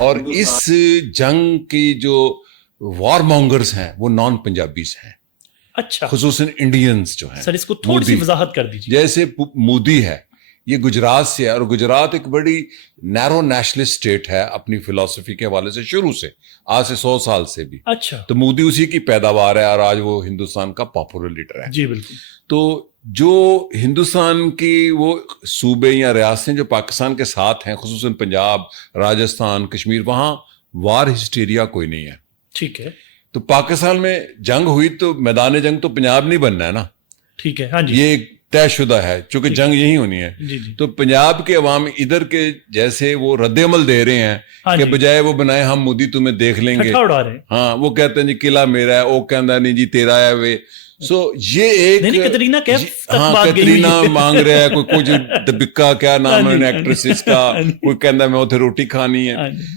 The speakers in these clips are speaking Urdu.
اور اس جنگ کی جو وار مونگرز ہیں وہ نان پنجابیز ہیں، اچھا خصوصاً انڈینز جو ہیں. سر اس کو تھوڑی سی وضاحت کر دیجیے. جیسے مودی ہے، یہ گجرات سے ہے، اور گجرات ایک بڑی نیرو نیشنلسٹ اسٹیٹ ہے اپنی فلسفی کے حوالے سے، شروع سے آج سے 100 سال سے بھی. اچھا تو مودی اسی کی پیداوار ہے اور آج وہ ہندوستان کا پاپولر لیڈر ہے. جی بالکل. تو جو ہندوستان کی وہ صوبے یا ریاستیں جو پاکستان کے ساتھ ہیں، خصوصاً پنجاب، راجستھان، کشمیر، وہاں وار ہسٹیریا کوئی نہیں ہے. ٹھیک ہے. تو پاکستان میں جنگ ہوئی تو میدان جنگ تو پنجاب نہیں بننا ہے نا. ٹھیک ہے. ہاں جی یہ طے شدہ ہے چونکہ جنگ یہی ہونی ہے. جی جی تو پنجاب کے عوام ادھر کے جیسے وہ رد عمل دے رہے ہیں کہ بجائے وہ بنائے ہم مودی تمہیں دیکھ لیں گے، اڑا رہے ہیں. ہاں وہ کہتے ہیں جی قلعہ میرا ہے، وہ کہتا ہے نہیں جی تیرا ہے. وہ سو یہ ایک کترینہ کیف ہاں کترینہ مانگ رہا ہے، کوئی کچھ دبکا کیا نام ہے ایکٹریس کا، کوئی کہتا ہے میں اتھے روٹی کھانی ہے.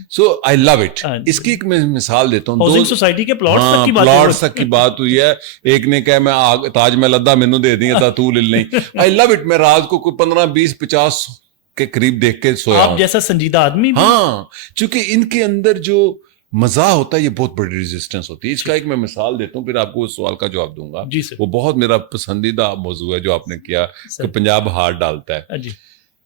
سو آئی لو اٹ. اس کی ایک میں مثال دیتا ہوں. ہاؤسنگ سوسائٹی کے پلاٹس تک کی بات ہوئی ہے. ایک نے کہا میں تاج محل ادا مینوں دے دیں تھا تو لے لیں. آئی لو اٹ. میں رات کو کوئی 15 20 50 کے قریب دیکھ کے سویا ہوں. آپ جیسا سنجیدہ آدمی. ہاں چونکہ ان کے اندر جو مزہ ہوتا ہے یہ بہت بڑی ریزسٹنس ہوتی ہے. اس کا ایک میں مثال دیتا ہوں، پھر آپ کو اس سوال کا جواب دوں گا. وہ بہت میرا پسندیدہ موضوع ہے جو آپ نے کیا کہ پنجاب ہار ڈالتا ہے.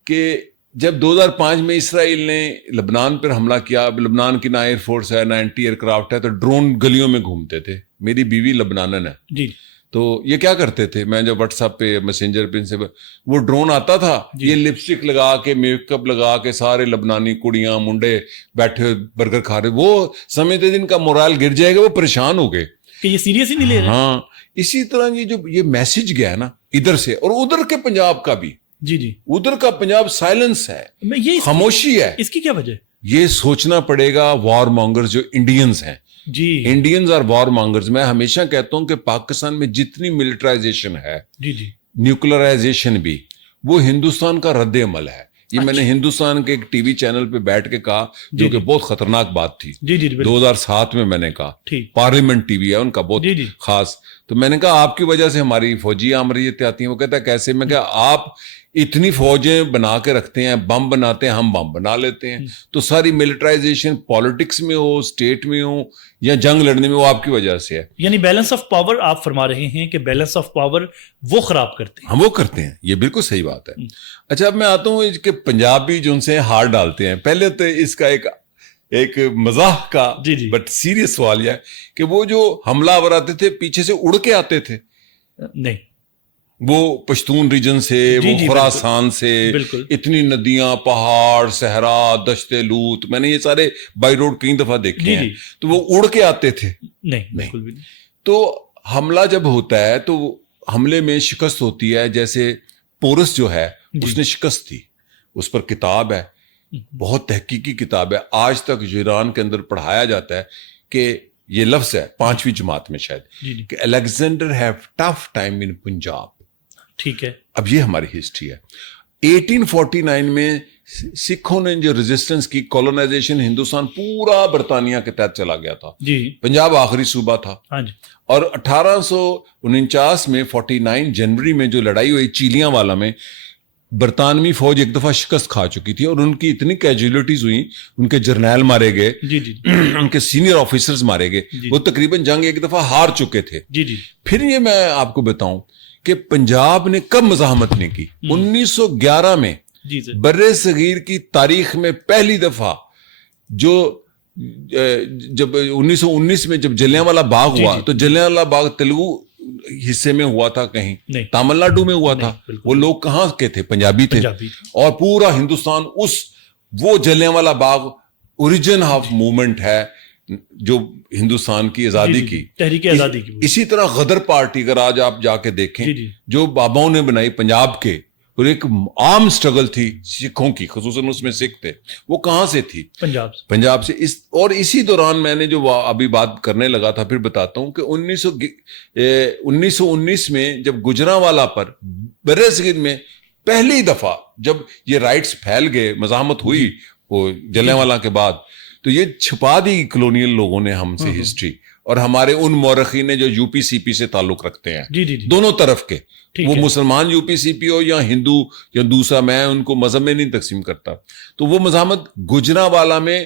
کہ جب 2005 میں اسرائیل نے لبنان پر حملہ کیا، اب لبنان کی نہ ایئر فورس ہے نہ اینٹی ایئر کرافٹ ہے، تو ڈرون گلیوں میں گھومتے تھے. میری بیوی لبنانن ہے جی. تو یہ کیا کرتے تھے، میں جب واٹس ایپ پہ میسنجر پہ سے وہ ڈرون آتا تھا، یہ لپسٹک لگا کے میک اپ لگا کے سارے لبنانی کڑیاں منڈے بیٹھے برگر کھا رہے، وہ سمجھتے ان کا مورال گر جائے گا، وہ پریشان ہو گئے کہ یہ سیریس ہی نہیں لے رہے. ہاں اسی طرح یہ جو یہ میسج گیا ہے نا ادھر سے اور ادھر کے پنجاب کا بھی. جی جی ادھر کا پنجاب سائلنس ہے، خاموشی ہے. اس کی کیا وجہ؟ یہ سوچنا پڑے گا. وار مانگرز جو انڈینز ہیں، جی انڈینز اور وار مانگرز، میں ہمیشہ کہتا ہوں کہ پاکستان میں جتنی ملٹرائزیشن ہے، جی جی نیوکلرائزیشن بھی، وہ ہندوستان کا رد عمل ہے. یہ میں نے ہندوستان کے ایک ٹی وی چینل پہ بیٹھ کے کہا جو کہ بہت خطرناک بات تھی. 2007 میں نے کہا، پارلیمنٹ ٹی وی ہے ان کا بہت خاص. تو میں نے کہا آپ کی وجہ سے ہماری فوجی آمریتیں آتی ہیں. وہ کہتا ہے کیسے؟ میں کہا آپ اتنی فوجیں بنا کے رکھتے ہیں، بم بناتے ہیں، ہم بم بنا لیتے ہیں. تو ساری ملٹرائزیشن پالیٹکس میں ہو، اسٹیٹ میں ہو یا جنگ لڑنے میں، وہ آپ کی وجہ سے ہے. یعنی بیلنس آف پاور آپ فرما رہے ہیں کہ بیلنس آف پاور وہ خراب کرتے ہیں. ہم وہ کرتے ہیں، یہ بالکل صحیح بات ہے. اچھا اب میں آتا ہوں کہ پنجابی جو ان سے ہار ڈالتے ہیں. پہلے تو اس کا ایک مزاح کا بٹ سیریس سوال یہ ہے کہ وہ جو حملہ آور آتے تھے پیچھے سے اڑ کے آتے تھے. نہیں، وہ پشتون ریجن سے، وہ خراسان سے، اتنی ندیاں، پہاڑ، صحرا، دشت لوت، میں نے یہ سارے بائی روڈ کئی دفعہ دیکھے ہیں. تو وہ اڑ کے آتے تھے؟ نہیں. تو حملہ جب ہوتا ہے تو حملے میں شکست ہوتی ہے. جیسے پورس جو ہے اس نے شکست تھی، اس پر کتاب ہے، بہت تحقیقی کتاب ہے. آج تک جو ایران کے اندر پڑھایا جاتا ہے کہ یہ لفظ ہے 5ویں جماعت میں شاید کہ الیگزینڈر ہیو ٹف ٹائم ان پنجاب. ٹھیک ہے. اب یہ ہماری ہسٹری ہے. 1849 میں سکھوں نے جو ریزسٹنس کی، کولونائزیشن، ہندوستان پورا برطانیہ کے تحت چلا گیا تھا. پنجاب آخری صوبہ تھا. اور 1849 میں 49 جنوری میں جو لڑائی ہوئی چیلیاں والا میں، برطانوی فوج ایک دفعہ شکست کھا چکی تھی اور ان کی اتنی کیجولیٹیز ہوئی، ان کے جرنیل مارے گئے، ان کے سینئر آفیسرز مارے گئے. وہ تقریباً جنگ ایک دفعہ ہار چکے تھے. پھر یہ میں آپ کو بتاؤں کہ پنجاب نے کب مزاحمت نہیں کی. 1911 میں برِ صغیر کی تاریخ میں پہلی دفعہ جب 1919 میں جب جلیانوالہ باغ ہوا تو جلیانوالہ باغ تلگو حصے میں ہوا تھا، کہیں تامل ناڈو میں ہوا تھا. وہ لوگ کہاں کے تھے؟ پنجابی تھے. اور پورا ہندوستان وہ Jallianwala Bagh origin of movement ہے جو ہندوستان کی آزادی کی، تحریک آزادی کی. اسی طرح غدر پارٹی اگر آج آپ جا کے دیکھیں جو باباؤں نے بنائی پنجاب کے، اور ایک عام سٹرگل تھی سکھوں کی، خصوصاً اس میں سکھ تھے، وہ کہاں سے تھی؟ پنجاب سے. اور اسی دوران میں نے جو ابھی بات کرنے لگا تھا پھر بتاتا ہوں کہ 1919 میں جب گجرانوالہ پر برِ صغیر میں پہلی دفعہ جب یہ رائٹس پھیل گئے، مزاحمت ہوئی وہ جلیانوالہ کے بعد، تو یہ چھپا دی کلونیل لوگوں نے ہم سے ہسٹری، اور ہمارے ان مورخین جو یو پی سی پی سے تعلق رکھتے ہیں دونوں طرف کے، وہ مسلمان یو پی سی پی ہو یا ہندو یا دوسرا، میں ان کو مذہب میں نہیں تقسیم کرتا. تو وہ مزاحمت گجرانوالہ میں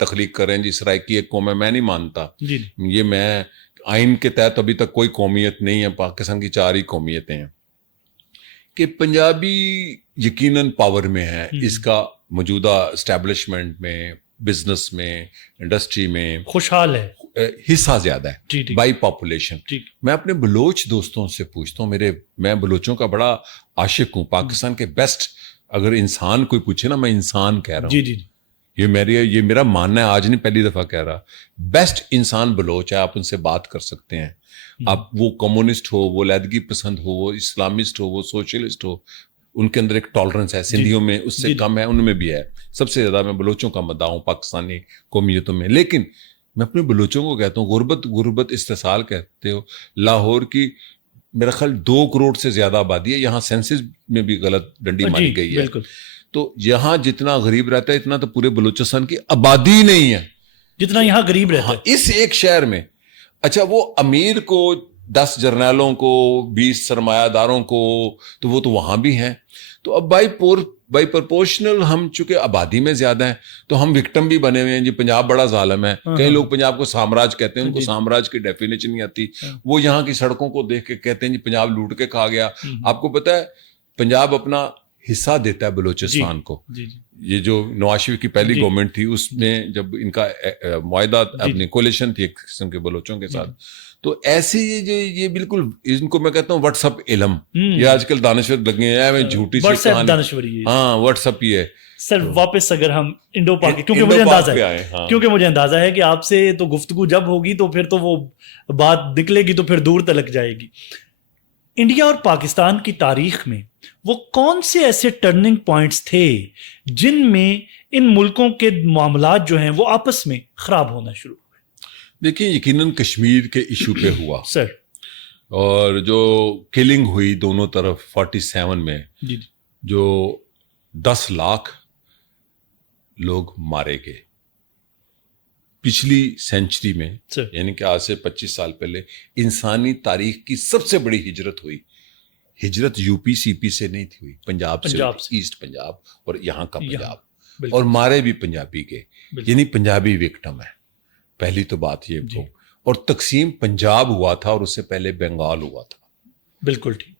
تخلیق کر رہے ہیں جی سرائکی ایک قوم ہے، میں نہیں مانتا. جی یہ میں آئین کے تحت ابھی تک کوئی قومیت نہیں ہے، پاکستان کی 4 ہی قومیتیں ہیں. کہ پنجابی یقیناً پاور میں ہے، اس کا موجودہ اسٹیبلشمنٹ میں، بزنس میں، انڈسٹری میں خوشحال ہے، حصہ زیادہ ہے بائی پاپولیشن. میں اپنے بلوچ دوستوں سے پوچھتا ہوں، میں بلوچوں کا بڑا عاشق ہوں. پاکستان کے بیسٹ اگر انسان کوئی پوچھے نا، میں انسان کہہ رہا ہوں. یہ میرا ماننا ہے، آج نہیں پہلی دفعہ کہہ رہا. بیسٹ انسان بلوچ ہے، آپ ان سے بات کر سکتے ہیں. آپ وہ کمیونسٹ ہو، وہ علیحدگی پسند ہو، وہ اسلامسٹ ہو، وہ سوشلسٹ ہو، ان کے اندر ایک ٹالرنس ہے. سندھیوں میں اس سے کم ہے، ان میں بھی ہے. سب سے زیادہ میں بلوچوں کا مداح ہوں پاکستانی قومیتوں میں. لیکن میں اپنے بلوچوں کو کہتا ہوں، غربت استحصال کہتے ہو. لاہور کی میرا خیال 2 کروڑ سے زیادہ آبادی ہے. یہاں سینسس میں بھی غلط ڈنڈی ماری گئی ہے. تو یہاں جتنا غریب رہتا ہے اتنا تو پورے بلوچستان کی آبادی نہیں ہے جتنا یہاں غریب رہتا ہے اس ایک شہر میں. اچھا، وہ امیر کو 10 جرنیلوں کو 20 سرمایہ داروں کو تو وہ تو وہاں بھی ہیں. تو اب بائی پرپورشنل ہم چونکہ آبادی میں زیادہ ہیں تو ہم وکٹم بھی بنے ہوئے ہیں. جی پنجاب بڑا ظالم ہے. کئی لوگ پنجاب کو سامراج کہتے ہیں، ان کو سامراج کی ڈیفینیشن نہیں آتی. وہ یہاں کی سڑکوں کو دیکھ کے کہتے ہیں جی پنجاب لوٹ کے کھا گیا. آپ کو پتا ہے پنجاب اپنا حصہ دیتا ہے بلوچستان کو. یہ جو نواز شریف کی پہلی گورنمنٹ تھی، اس میں جب ان کا معاہدہ اپنی کولیشن تھی ایک قسم کے بلوچوں کے ساتھ، تو ایسی یہ بالکل ان کو میں کہتا ہوں واٹس اپ علم. یہ آج کل دانشور لگے ہیں جھوٹی سی کہانی. ہاں واٹس اپ ہی ہے. سر واپس اگر ہم انڈو پاک، کیونکہ مجھے اندازہ ہے کہ آپ سے تو گفتگو جب ہوگی تو پھر تو وہ بات نکلے گی تو پھر دور تلک جائے گی. انڈیا اور پاکستان کی تاریخ میں وہ کون سے ایسے ٹرننگ پوائنٹس تھے جن میں ان ملکوں کے معاملات جو ہیں وہ آپس میں خراب ہونا شروع ہوئے؟ دیکھیں، یقیناً کشمیر کے ایشو پہ ہوا سر، اور جو کلنگ ہوئی دونوں طرف 47 میں، جو 10 لاکھ لوگ مارے گئے پچھلی سینچری میں، یعنی کہ آج سے 25 سال پہلے انسانی تاریخ کی سب سے بڑی ہجرت ہوئی. ہجرت یو پی سی پی سے نہیں تھی ہوئی، پنجاب سے، ایسٹ پنجاب اور یہاں کا پنجاب، اور مارے بھی پنجابی کے، یعنی پنجابی وکٹم ہے. پہلی تو بات یہ ہو. اور تقسیم پنجاب ہوا تھا اور اس سے پہلے بنگال ہوا تھا. بالکل ٹھیک.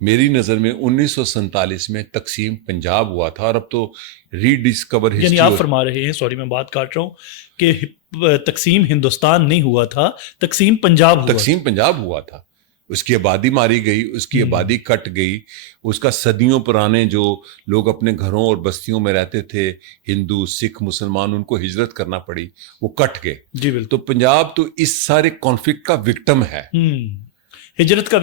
میری نظر میں 1947 میں تقسیم پنجاب ہوا تھا، اور اب تو ری ڈسکور ہسٹری. یعنی آپ فرما رہے ہیں، سوری میں بات کاٹ رہا ہوں، کہ تقسیم ہندوستان نہیں ہوا تھا، تقسیم پنجاب ہوا تھا. اس کی آبادی ماری گئی، اس کی آبادی کٹ گئی. اس کا صدیوں پرانے جو لوگ اپنے گھروں اور بستیوں میں رہتے تھے، ہندو سکھ مسلمان، ان کو ہجرت کرنا پڑی، وہ کٹ گئے. جی بالکل. تو پنجاب تو اس سارے کانفلکٹ کا وکٹم ہے. ہجرت کا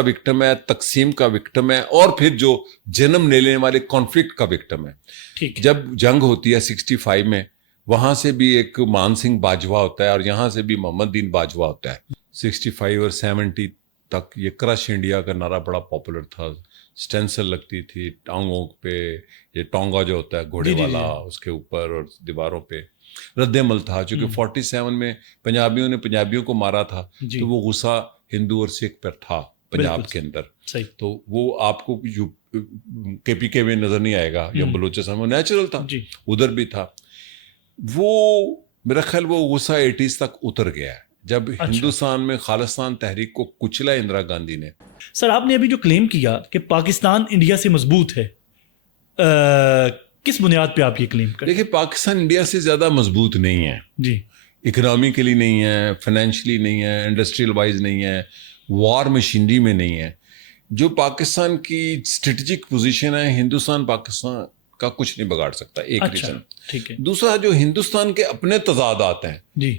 وکٹم ہے، تقسیم کا وکٹم ہے، اور پھر جو جنم لینے والے کانفلکٹ کا وکٹم ہے. جب جنگ ہوتی ہے 65 میں، وہاں سے بھی ایک مان سنگھ باجوہ ہوتا ہے اور یہاں سے بھی محمد دین باجوہ ہوتا ہے. 65 اور 70 تک یہ کرش انڈیا کا نعرہ بڑا پاپولر تھا. اسٹینسل لگتی تھی ٹانگوں پہ، یہ ٹانگا جو ہوتا ہے گھوڑے والا، اس کے اوپر اور دیواروں پہ. رد عمل تھا چونکہ 47 میں پنجابیوں نے پنجابیوں کو مارا تھا، تو وہ غصہ ہندو اور سکھ پر تھا پنجاب کے اندر. تو وہ آپ کو کے پی کے میں نظر نہیں آئے گا، یا بلوچستان میں نیچرل تھا، ادھر بھی تھا. وہ میرا خیال وہ غصہ 80s تک اتر گیا ہے جب ہندوستان میں خالصتان تحریک کو کچلا اندرا گاندھی نے. سر آپ نے ابھی جو کلیم کیا کہ پاکستان انڈیا سے مضبوط ہے، کس بنیاد پہ آپ یہ کلیم کریں؟ دیکھیں، پاکستان انڈیا سے زیادہ مضبوط نہیں ہے. جی، اکنامکلی نہیں ہے، فائنینشلی نہیں ہے، انڈسٹریل وائز نہیں ہے، وار مشینری میں نہیں ہے. جو پاکستان کی اسٹریٹجک پوزیشن ہے، ہندوستان پاکستان کا کچھ نہیں بگاڑ سکتا. ایک ریزن. ٹھیک ہے. دوسرا، جو ہندوستان کے اپنے تضادات ہیں، جی،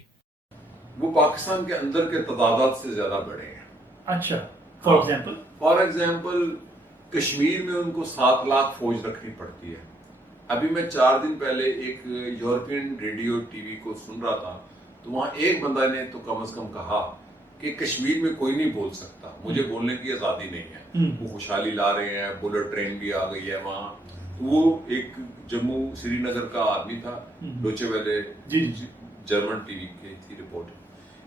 وہ پاکستان کے اندر کے تضادات سے زیادہ بڑے ہیں. اچھا. فار ایگزامپل کشمیر میں ان کو 7 لاکھ فوج رکھنی پڑتی ہے. ابھی میں 4 دن پہلے ایک یورپین ریڈیو ٹی وی کو سن رہا تھا، تو وہاں ایک بندہ نے تو کم از کم کہا کہ کشمیر میں کوئی نہیں بول سکتا، مجھے بولنے کی آزادی نہیں ہے. وہ خوشحالی لا رہے ہیں، بلٹ ٹرین بھی آ گئی ہے وہاں. وہ ایک جموں سری نگر کا آدمی تھا، ڈوچے ویلے جرمن ٹی وی کی تھی رپورٹ.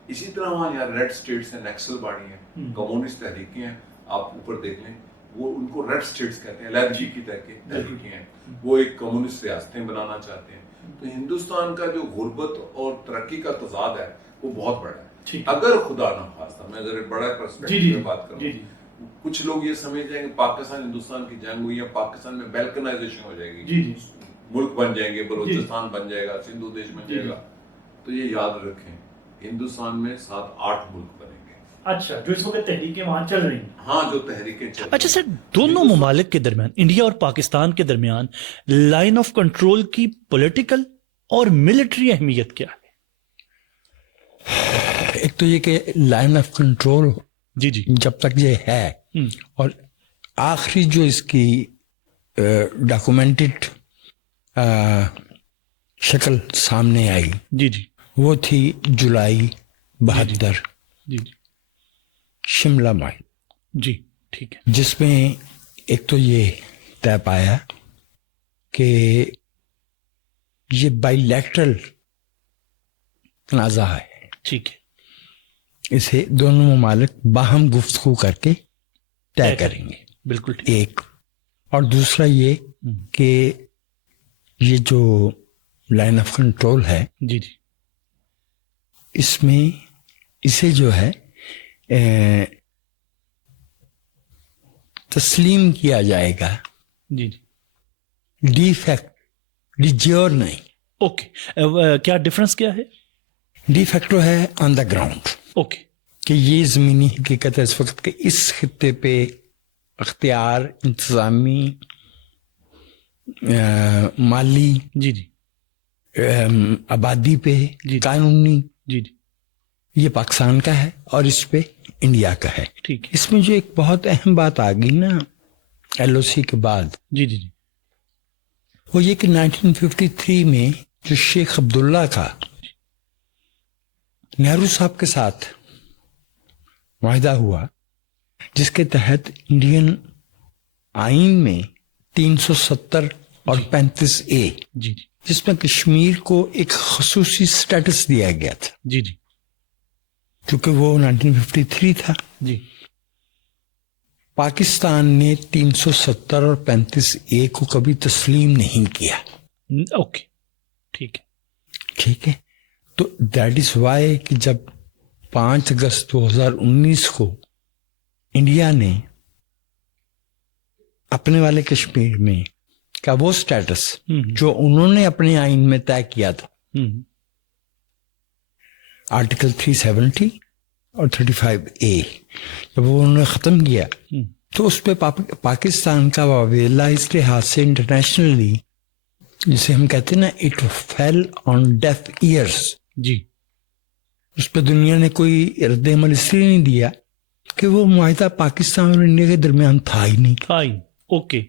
اسی طرح وہاں یہاں ریڈ اسٹیٹس ہیں، نیکسل باڑی ہیں، کمیونسٹ تحریکیں ہیں. آپ اوپر دیکھ لیں، وہ ان کو ریڈ اسٹیٹس کہتے ہیں, الرجی کی تحریکیں ہیں, وہ ایک کمیونسٹ ریاستیں بنانا چاہتے ہیں. تو ہندوستان کا جو غربت اور ترقی کا تضاد ہے وہ بہت بڑا ہے. اگر خدا نہ خواستہ, میں ذرا بڑا پرسپیکٹو میں بات کروں, کچھ لوگ یہ سمجھ جائیں گے پاکستان ہندوستان کی جنگ ہوئی ہے, پاکستان میں بیلکنائزیشن ہو جائے گی, ملک بن جائیں گے, بلوچستان بن جائے گا, سندھو دیش بن جائے گا. تو یہ یاد رکھیں, ہندوستان میں 7-8 ملک بنے گے. اچھا, جو اس وقت تحریکیں وہاں چل رہی ہیں. ہاں, جو تحریکیں چل رہی ہیں. اچھا سر, دونوں ممالک کے درمیان, انڈیا اور پاکستان کے درمیان لائن آف کنٹرول کی پولیٹیکل اور ملٹری اہمیت کیا ہے؟ ایک تو یہ کہ لائن آف کنٹرول جی جی جب تک یہ ہے, اور آخری جو اس کی ڈاکومنٹڈ شکل سامنے آئی جی جی وہ تھی جولائی 72 جی جی شملہ ماہی, جی ٹھیک ہے, جس میں ایک تو یہ طے پایا کہ یہ بائی لیٹرل تنازع ہے, ٹھیک ہے, اسے دونوں ممالک باہم گفتگو کر کے طے کریں گے. بالکل ٹھیک. ایک, اور دوسرا یہ کہ یہ جو لائن آف کنٹرول ہے جی جی اس میں اسے جو ہے تسلیم کیا جائے گا جی جی, ڈی فیکٹ, ڈی جیور نہیں. اوکے, کیا ڈفرنس کیا ہے؟ ڈی فیکٹو ہے آن دا گراؤنڈ, اوکے, کہ یہ زمینی حقیقت ہے اس وقت کہ اس خطے پہ اختیار انتظامی, مالی, جی جی آبادی پہ, جی قانونی, جی جی یہ پاکستان کا ہے اور اس پہ انڈیا کا ہے. ٹھیک ہے, اس میں جو ایک بہت اہم بات آ گئی نا ایل او سی کے بعد, جی جی جی وہ یہ کہ 1953 میں جو شیخ عبداللہ کا نہرو صاحب کے ساتھ معاہدہ ہوا, جس کے تحت انڈین آئین میں 370 اور 35A, جی جی جس میں کشمیر کو ایک خصوصی سٹیٹس دیا گیا تھا, جی جی چونکہ وہ 1953 تھا. جی, پاکستان نے 370 اور 35A کو کبھی تسلیم نہیں کیا. اوکے, ٹھیک ہے, ٹھیک ہے, تو دیٹ از وائی کہ جب 5 اگست 2019 کو انڈیا نے اپنے والے کشمیر میں کا وہ سٹیٹس جو انہوں نے اپنے آئین میں طے کیا تھا, آرٹیکل 370 اور 35A, جب وہ انہوں نے ختم کیا تو اس پہ پاکستان کا واویلا اس لحاظ سے انٹرنیشنلی, جسے ہم کہتے ہیں نا, اٹ فیل آن ڈیف ایئرس. جی, اس پہ دنیا نے کوئی رد عمل اس لیے نہیں دیا کہ وہ معاہدہ پاکستان اور انڈیا کے درمیان تھا ہی نہیں. اوکے,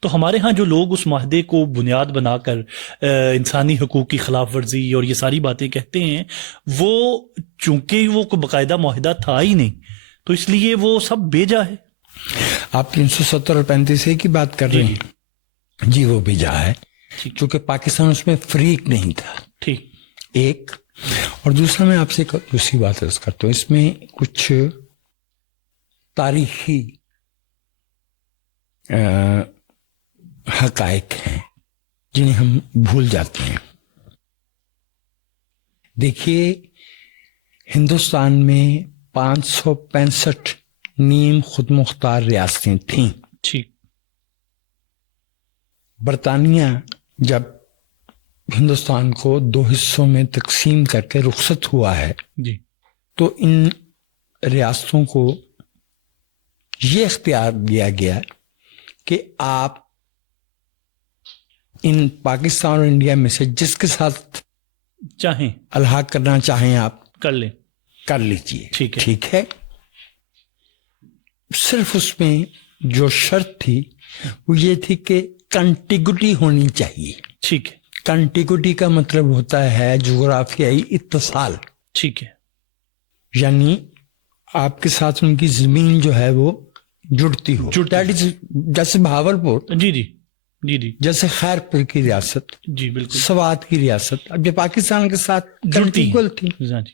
تو ہمارے ہاں جو لوگ اس معاہدے کو بنیاد بنا کر انسانی حقوق کی خلاف ورزی اور یہ ساری باتیں کہتے ہیں, وہ چونکہ وہ کوئی باقاعدہ معاہدہ تھا ہی نہیں تو اس لیے وہ سب بیجا ہے. آپ 370 اور 35A کی بات کر رہے ہیں, جی وہ بیجا ہے, چونکہ پاکستان اس میں فریق نہیں تھا. ٹھیک, ایک, اور دوسرا میں آپ سے دوسری بات عرض کرتا ہوں, اس میں کچھ تاریخی حقائق ہیں جنہیں ہم بھول جاتے ہیں. دیکھیے, ہندوستان میں 565 نیم خود مختار ریاستیں تھیں. ٹھیک, برطانیہ جب ہندوستان کو 2 حصوں میں تقسیم کر کے رخصت ہوا ہے, جی, تو ان ریاستوں کو یہ اختیار دیا گیا کہ آپ ان پاکستان اور انڈیا میں سے جس کے ساتھ چاہیں الحاق کرنا چاہیں آپ کر لیں, کر لیجیے. ٹھیک ہے, ٹھیک ہے, صرف اس میں جو شرط تھی وہ یہ تھی کہ کنٹیگوٹی ہونی چاہیے. ٹھیک ہے, کنٹیگوٹی کا مطلب ہوتا ہے جغرافیائی اتصال. ٹھیک ہے, یعنی آپ کے ساتھ ان کی زمین جو ہے وہ جڑتی ہو. جیسے بہاولپور, جی جی جی جی, جیسے خیر پور کی ریاست, جی بالکل, سوات کی ریاست, اب یہ پاکستان کے ساتھ کنٹیگول تھی. جی,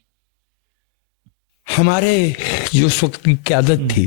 ہمارے جو اس وقت کی قیادت تھی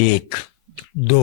1 2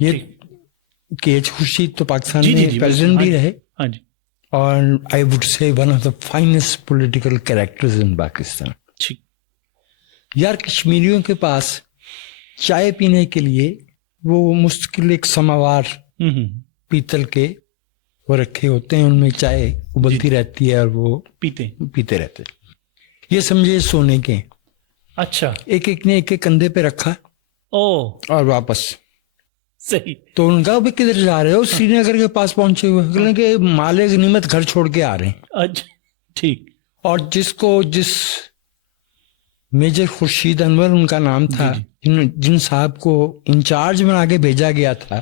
یہ KH خورشید تو پاکستان میں پریزیڈنٹ بھی رہے اور I would say one of the finest political characters ان پاکستان. یار کشمیریوں کے پاس چائے پینے کے لیے وہ مستقل ایک سماوار پیتل کے وہ رکھے ہوتے ہیں, ان میں چائے ابلتی رہتی ہے اور وہ پیتے رہتے. یہ سمجھے سونے کے. اچھا. ایک نے ایک کندھے پہ رکھا اور واپس. صحیح. تو ان کا بھی کدھر جا رہے ہو؟ سری نگر کے پاس پہنچے ہوئے کہ مال غنیمت گھر چھوڑ کے آ رہے ہیں. اچھا ٹھیک. اور جس میجر خورشید انور ان کا نام تھا, جن صاحب کو انچارج بنا کے بھیجا گیا تھا,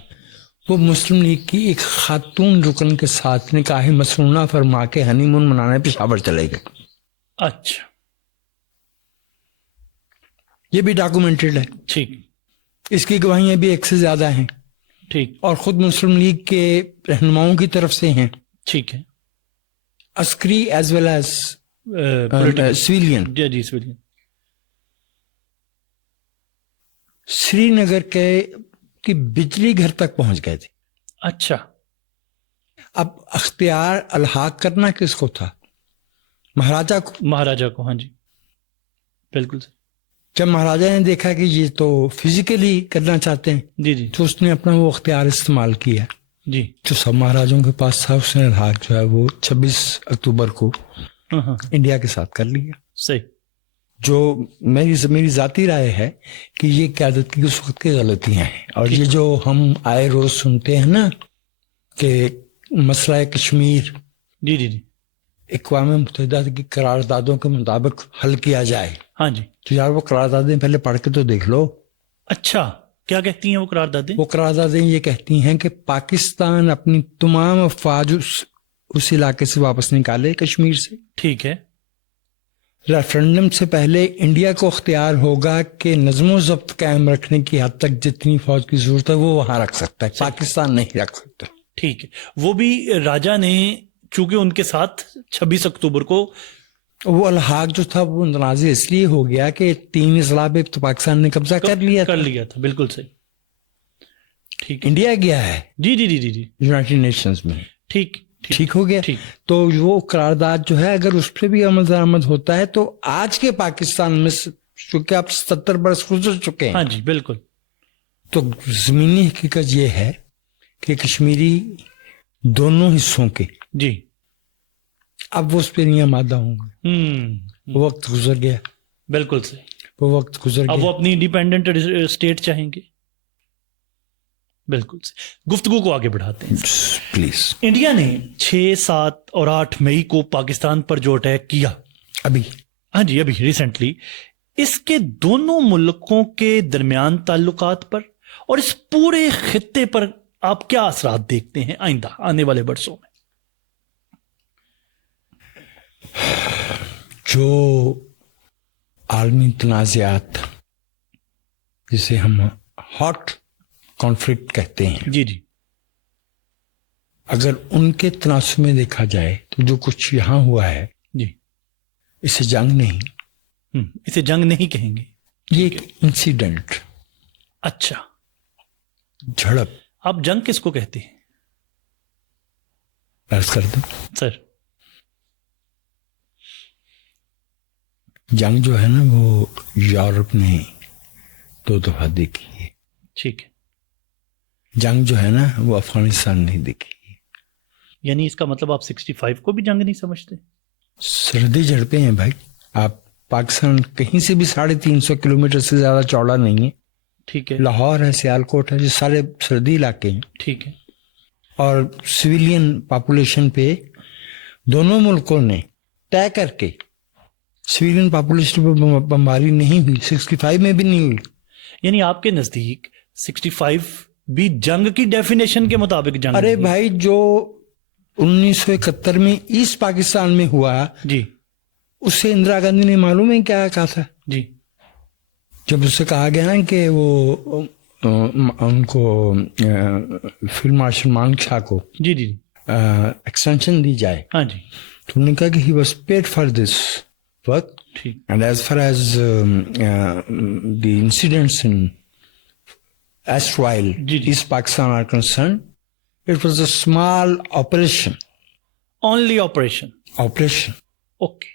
وہ مسلم لیگ کی ایک خاتون رکن کے ساتھ نکاح مسنونہ فرما کے ہنی مون منانے پشاور چلے گئے. اچھا. یہ بھی ڈاکومنٹڈ ہے. ٹھیک. اس کی گواہیاں بھی ایک سے زیادہ ہیں. ٹھیک. اور خود مسلم لیگ کے رہنماؤں کی طرف سے ہیں. ٹھیک ہے. عسکری ایز ویل ایز سویلین. جی سویلین. سری نگر کی بجلی گھر تک پہنچ گئے تھے. اچھا. اب اختیار الحاق کرنا کس کو تھا؟ مہاراجا کو. ہاں جی بالکل. جب مہاراجا نے دیکھا کہ یہ تو فزیکلی کرنا چاہتے ہیں تو اس نے اپنا وہ اختیار استعمال کیا جو سب مہاراجوں کے پاس تھا. اس نے الحاق جو ہے وہ 26 اکتوبر کو انڈیا کے ساتھ کر لیا. صحیح. جو میری ذاتی رائے ہے کہ یہ قیادت کی اس وقت کی غلطیاں ہیں. اور یہ جو ہم آئے روز سنتے ہیں نا کہ مسئلہ کشمیر اقوام متحدہ کی قراردادوں کے مطابق حل کیا جائے. ہاں جی. تو یار وہ قراردادیں پہلے پڑھ کے تو دیکھ لو. اچھا کیا کہتی ہیں وہ قراردادیں؟ وہ قراردادیں یہ کہتی ہیں کہ پاکستان اپنی تمام افواج اس علاقے سے واپس نکالے کشمیر سے. ٹھیک ہے. ریفرنڈم سے پہلے انڈیا کو اختیار ہوگا کہ نظم و ضبط قائم رکھنے کی حد تک جتنی فوج کی ضرورت ہے وہ وہاں رکھ سکتا ہے, پاکستان نہیں رکھ سکتا. ٹھیک ہے. وہ بھی راجا نے چونکہ ان کے ساتھ 26 اکتوبر کو وہ الحاق جو تھا وہ متنازع اس لیے ہو گیا کہ 3 اضلاع پہ تو پاکستان نے قبضہ کر لیا تھا. بالکل صحیح. ٹھیک. انڈیا گیا ہے جی یونائٹڈ نیشنز میں. ٹھیک ہو گیا. تو وہ قرارداد جو ہے اگر اس پہ بھی عمل درآمد ہوتا ہے تو آج کے پاکستان میں چونکہ آپ 70 برس گزر چکے ہیں. ہاں جی بالکل. تو زمینی حقیقت یہ ہے کہ کشمیری دونوں حصوں کے اب وہ اس پہ نہیں آمادہ ہوں گے. وقت گزر گیا. بالکل صحیح. وہ وقت گزر گیا. اب وہ اپنی انڈیپینڈنٹ اسٹیٹ چاہیں گے. بالکل صحیح. گفتگو کو آگے بڑھاتے ہیں پلیز. انڈیا نے 6, 7 اور 8 مئی کو پاکستان پر جو اٹیک کیا ابھی ریسنٹلی, اس کے دونوں ملکوں کے درمیان تعلقات پر اور اس پورے خطے پر آپ کیا اثرات دیکھتے ہیں آئندہ آنے والے برسوں میں؟ جو عالمی تنازعات جسے ہم ہاٹ کانفلکٹ کہتے ہیں اگر ان کے تناسب میں دیکھا جائے تو جو کچھ یہاں ہوا ہے اسے جنگ نہیں کہیں گے. یہ ایک انسیڈنٹ. اچھا. جھڑپ. آپ جنگ کس کو کہتے ہیں؟ عرض کر دوں سر. جنگ جو ہے نا وہ یورپ نے 2 دفعہ دیکھی ہے. ٹھیک ہے. جنگ جو ہے نا وہ افغانستان نہیں دیکھی. یعنی اس کا مطلب آپ 65 کو بھی جنگ نہیں سمجھتے؟ سرحدی جھڑپیں ہیں بھائی. آپ پاکستان کہیں سے بھی 350 کلومیٹر سے زیادہ چوڑا نہیں ہے. ٹھیک ہے. لاہور ہے, سیالکوٹ ہے, جو سارے سرحدی علاقے ہیں. ٹھیک ہے. اور سویلین پاپولیشن پہ دونوں ملکوں نے طے کر کے سویلین پاپولیشن پہ بمباری نہیں ہوئی, 65 میں بھی نہیں ہوئی. یعنی آپ کے نزدیک 65 بھی جنگ کی ڈیفینیشن کے مطابق جنگ؟ ارے بھائی جو 1971 میں ایسٹ پاکستان میں ہوا اس سے اندرا گاندھی نے معلوم ہے کیا کہا تھا؟ جب اس سے کہا گیا نا کہ وہ ان کو فیلڈ مارشل مانگ شاہ کو ایکسٹینشن دی جائے تو انہوں نے کہا کہ he was paid for this work and as far as the incidents in erstwhile East Pakistan are concerned, it was a small operation. Only operation. Operation. Okay.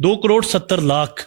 2,70,00,000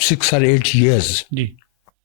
6 or 8 years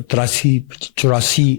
83-84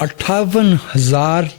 58,000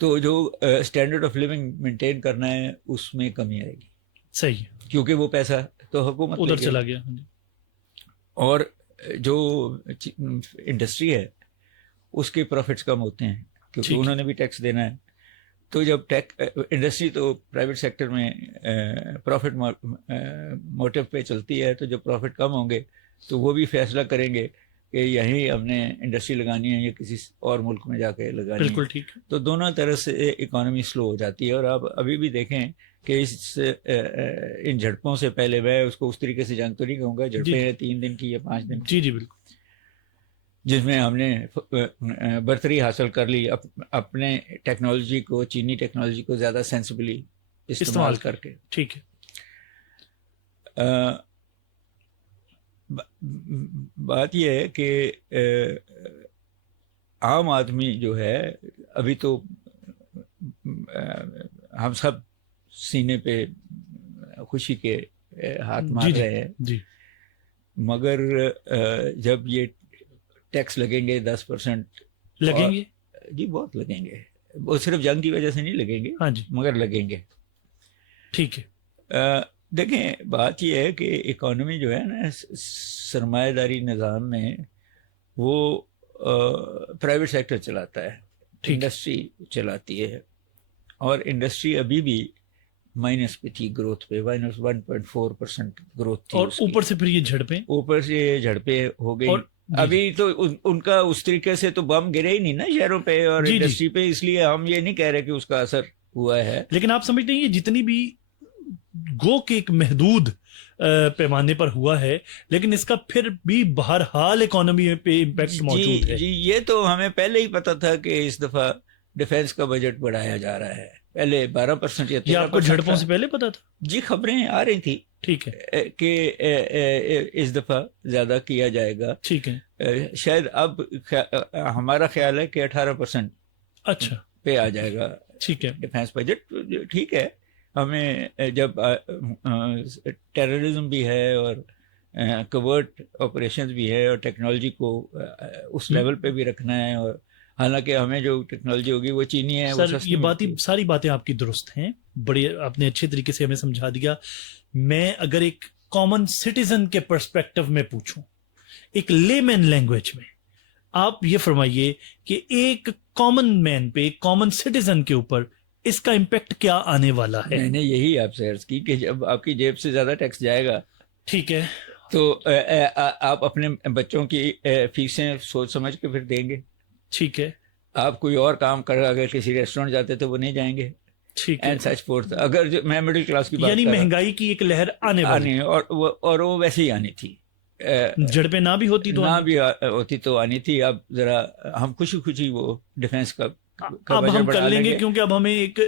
تو جو اسٹینڈرڈ آف لیونگ مینٹین کرنا ہے اس میں کمی آئے گی. صحیح ہے, کیونکہ وہ پیسہ تو حکومت ادھر چلا گیا. اور جو انڈسٹری ہے اس کے پروفٹس کم ہوتے ہیں کیونکہ انہوں نے بھی ٹیکس دینا ہے. تو جب انڈسٹری تو پرائیویٹ سیکٹر میں پروفٹ موٹیو پہ چلتی ہے, تو جب پروفٹ کم ہوں گے تو وہ بھی فیصلہ کریں گے کہ یہیں ہم نے انڈسٹری لگانی ہے یا کسی اور ملک میں جا کے لگانی ہے. بالکل ٹھیک. تو دونوں طرح سے اکانومی سلو ہو جاتی ہے. اور آپ ابھی بھی دیکھیں کہ ان جھڑپوں سے پہلے میں اس کو اس طریقے سے جنگ تو نہیں کہوں گا, جھڑپیں 3 دن کی یا 5 دن کی, جی بالکل, جس میں ہم نے برتری حاصل کر لی اپنے ٹیکنالوجی کو, چینی ٹیکنالوجی کو زیادہ سینسبلی استعمال کر کے. ٹھیک ہے. بات یہ ہے کہ عام آدمی جو ہے ابھی تو ہم سب سینے پہ خوشی کے ہاتھ مار رہے ہیں, مگر جب یہ ٹیکس لگیں گے 10% لگیں گے, جی بہت لگیں گے, وہ صرف جنگ کی وجہ سے نہیں لگیں گے, ہاں جی مگر لگیں گے. ٹھیک ہے. دیکھیں بات یہ ہے کہ اکانومی جو ہے نا سرمایہ داری نظام میں وہ پرائیویٹ سیکٹر چلاتا ہے, انڈسٹری چلاتی ہے, اور انڈسٹری ابھی بھی مائنس پہ تھی گروتھ پہ, -1.4% گروتھ تھی, اور اوپر سے پھر یہ جھڑپیں ہو گئی. ابھی تو ان کا اس طریقے سے تو بم گرے ہی نہیں نا شہروں پہ اور انڈسٹری پہ, اس لیے ہم یہ نہیں کہہ رہے کہ اس کا اثر ہوا ہے. لیکن آپ سمجھتے ہیں یہ جتنی بھی گو کہ ایک محدود پیمانے پر ہوا ہے, لیکن اس کا پھر بھی بہرحال اکانومی پہ امپیکٹ موجود ہے. جی یہ تو ہمیں پہلے ہی پتا تھا کہ اس دفعہ ڈیفینس کا بجٹ بڑھایا جا رہا ہے. پہلے 12% یا 13%. یہ آپ کو جھڑپوں سے پہلے پتا تھا؟ جی خبریں آ رہی تھی. ٹھیک ہے. کہ اس دفعہ زیادہ کیا جائے گا. ٹھیک ہے. شاید اب ہمارا خیال ہے کہ 18% اچھا پہ آ جائے گا. ٹھیک ہے. ڈیفینس بجٹ ٹھیک ہے. ہمیں جب ٹیررزم بھی ہے اور کورٹ آپریشنز بھی ہے اور ٹیکنالوجی کو اس لیول پہ بھی رکھنا ہے, اور حالانکہ ہمیں جو ٹیکنالوجی ہوگی وہ چینی ہے. سر یہ ساری باتیں آپ کی درست ہیں, بڑی آپ نے اچھے طریقے سے ہمیں سمجھا دیا. میں اگر ایک کامن سٹیزن کے پرسپیکٹو میں پوچھوں, ایک لے مین لینگویج میں, آپ یہ فرمائیے کہ ایک کامن مین پہ, ایک کامن سٹیزن کے اوپر اس کا امپیکٹ کیا آنے والا ہے؟ میں نے یہی آپ سے عرض کی کہ جب آپ کی جیب سے زیادہ ٹیکس جائے گا, ٹھیک ہے, تو آپ اپنے بچوں کی فیسیں سوچ سمجھ کے پھر دیں گے. ٹھیک ہے. آپ کوئی اور کام کر, اگر کسی ریسٹورینٹ جاتے تو وہ نہیں جائیں گے. ٹھیک ہے. And such fourth. اگر میں مڈل کلاس کی بات یعنی مہنگائی کی ایک لہر آنے والی, اور وہ ویسے ہی آنی تھی. جھڑپیں نہ بھی ہوتی تو آنی تھی. اب ذرا ہم خوشی خوشی وہ ڈیفینس کا اب ہم کر لیں گے, کیونکہ اب ہمیں ایک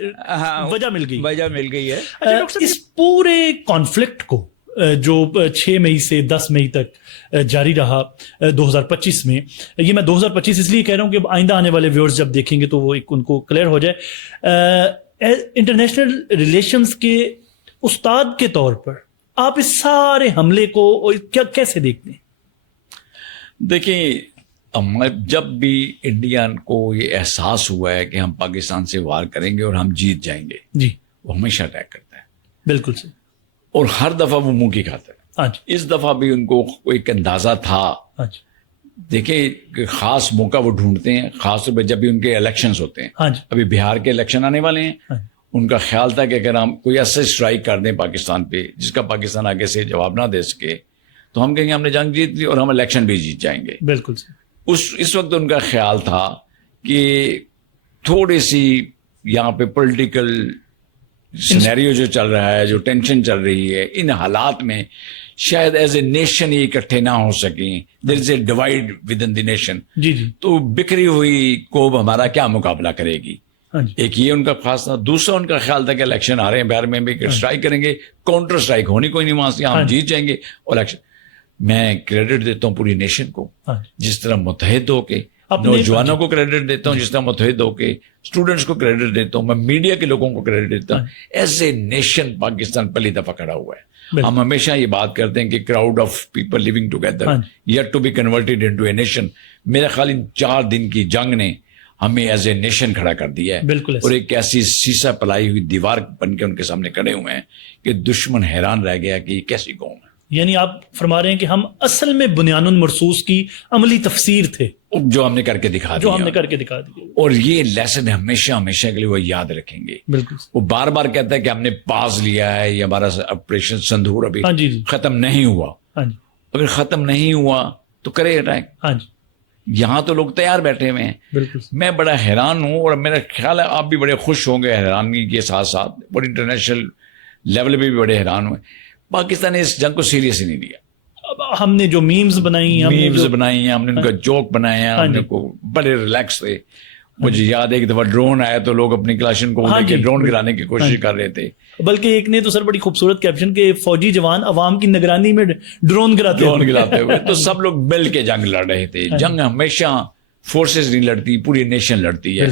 وجہ مل گئی ہے. اس پورے کانفلکٹ کو جو 6 مئی سے 10 مئی تک جاری رہا 2025 میں, یہ میں 2025 اس لیے کہہ رہا ہوں کہ آئندہ آنے والے ویورز جب دیکھیں گے تو وہ ان کو کلیئر ہو جائے. انٹرنیشنل ریلیشنز کے استاد کے طور پر آپ اس سارے حملے کو کیسے دیکھتے ہیں؟ دیکھیں, جب بھی انڈین کو یہ احساس ہوا ہے کہ ہم پاکستان سے وار کریں گے اور ہم جیت جائیں گے, جی وہ ہمیشہ اٹیک کرتا ہے. بالکل سے. اور ہر دفعہ وہ منہ کی کھاتا ہے. ہاں جی. اس دفعہ بھی ان کو ایک اندازہ تھا. ہاں جی. دیکھیں کہ خاص موقع وہ ڈھونڈتے ہیں, خاص طور پہ جب بھی ان کے الیکشنز ہوتے ہیں. ہاں جی. ابھی بہار کے الیکشن آنے والے ہیں. ہاں. ان کا خیال تھا کہ اگر ہم کوئی ایسا اسٹرائک کر دیں پاکستان پہ جس کا پاکستان آگے سے جواب نہ دے سکے, تو ہم کہیں گے ہم نے جنگ جیت لی اور ہم الیکشن بھی جیت جائیں گے. بالکل سے. اس وقت ان کا خیال تھا کہ تھوڑی سی یہاں پہ پولیٹیکل سینیریو جو چل رہا ہے, جو ٹینشن چل رہی ہے, ان حالات میں شاید ایز اے نیشن ہی اکٹھے نہ ہو سکیں. There is a divide within the nation. جی جی. تو بکھری ہوئی قوم ہمارا کیا مقابلہ کرے گی. ایک یہ ان کا خاص تھا. دوسرا ان کا خیال تھا کہ الیکشن آ رہے ہیں, بہار میں بھی اسٹرائک کریں گے, کاؤنٹر اسٹرائک ہونی کوئی نہیں وہاں سے, ہم جیت جائیں گے الیکشن. میں کریڈٹ دیتا ہوں پوری نیشن کو, جس طرح متحد ہو کے نوجوانوں کو کریڈٹ دیتا ہوں, جس طرح متحد ہو کے اسٹوڈنٹس کو کریڈٹ دیتا ہوں, میں میڈیا کے لوگوں کو کریڈٹ دیتا ہوں. ایز اے نیشن پاکستان پہلی دفعہ کھڑا ہوا ہے. ہم ہمیشہ یہ بات کرتے ہیں کہ crowd of people living together yet to be converted into a nation. میرا خیال ان 4 دن کی جنگ نے ہمیں ایز اے نیشن کھڑا کر دیا ہے. بالکل. اور ایک ایسی سیسا پلائی ہوئی دیوار بن کے ان کے سامنے کھڑے ہوئے ہیں کہ دشمن حیران رہ گیا کہ یہ کیسی قوم ہے. یعنی آپ فرما رہے ہیں کہ ہم اصل میں بنیان مرصوص کی عملی تفسیر تھے, جو ہم نے کر کے دکھا دیا, جو ہم نے کر کے دکھا دیا. اور یہ لیسن ہمیشہ ہمیشہ کے لیے وہ یاد رکھیں گے. بالکل. وہ بار بار کہتا ہے کہ ہم نے پاس لیا ہے, یہ ہمارا آپریشن سندھور ابھی ہاں جی. ختم نہیں ہوا. ہاں جی. اگر ختم نہیں ہوا تو کرے اٹیک. ہاں جی. یہاں تو لوگ تیار بیٹھے ہوئے ہیں. بالکل. میں بڑا حیران ہوں, اور میرا خیال ہے آپ بھی بڑے خوش ہوں گے حیرانگی کے ساتھ ساتھ, اور انٹرنیشنل لیول پہ بھی بڑے حیران ہوئے. پاکستان نے اس جنگ کو سیریس ہی نہیں لیا. ہم نے جو میمز بنائی ہیں, ہم نے ان کا جوک بنایا, ہم نے کو بڑے ریلیکس تھے. مجھے یاد ہے ایک دفعہ ڈرون آیا تو لوگ اپنی کلاشن کو ڈرون گرانے کی کوشش کر رہے تھے. بلکہ ایک نے تو سر بڑی خوبصورت کیپشن کہ فوجی جوان عوام کی نگرانی میں ڈرون گراتے ہوئے. تو سب لوگ مل کے جنگ لڑ رہے تھے. جنگ ہمیشہ فورسز نہیں لڑتی, پوری نیشن لڑتی ہے,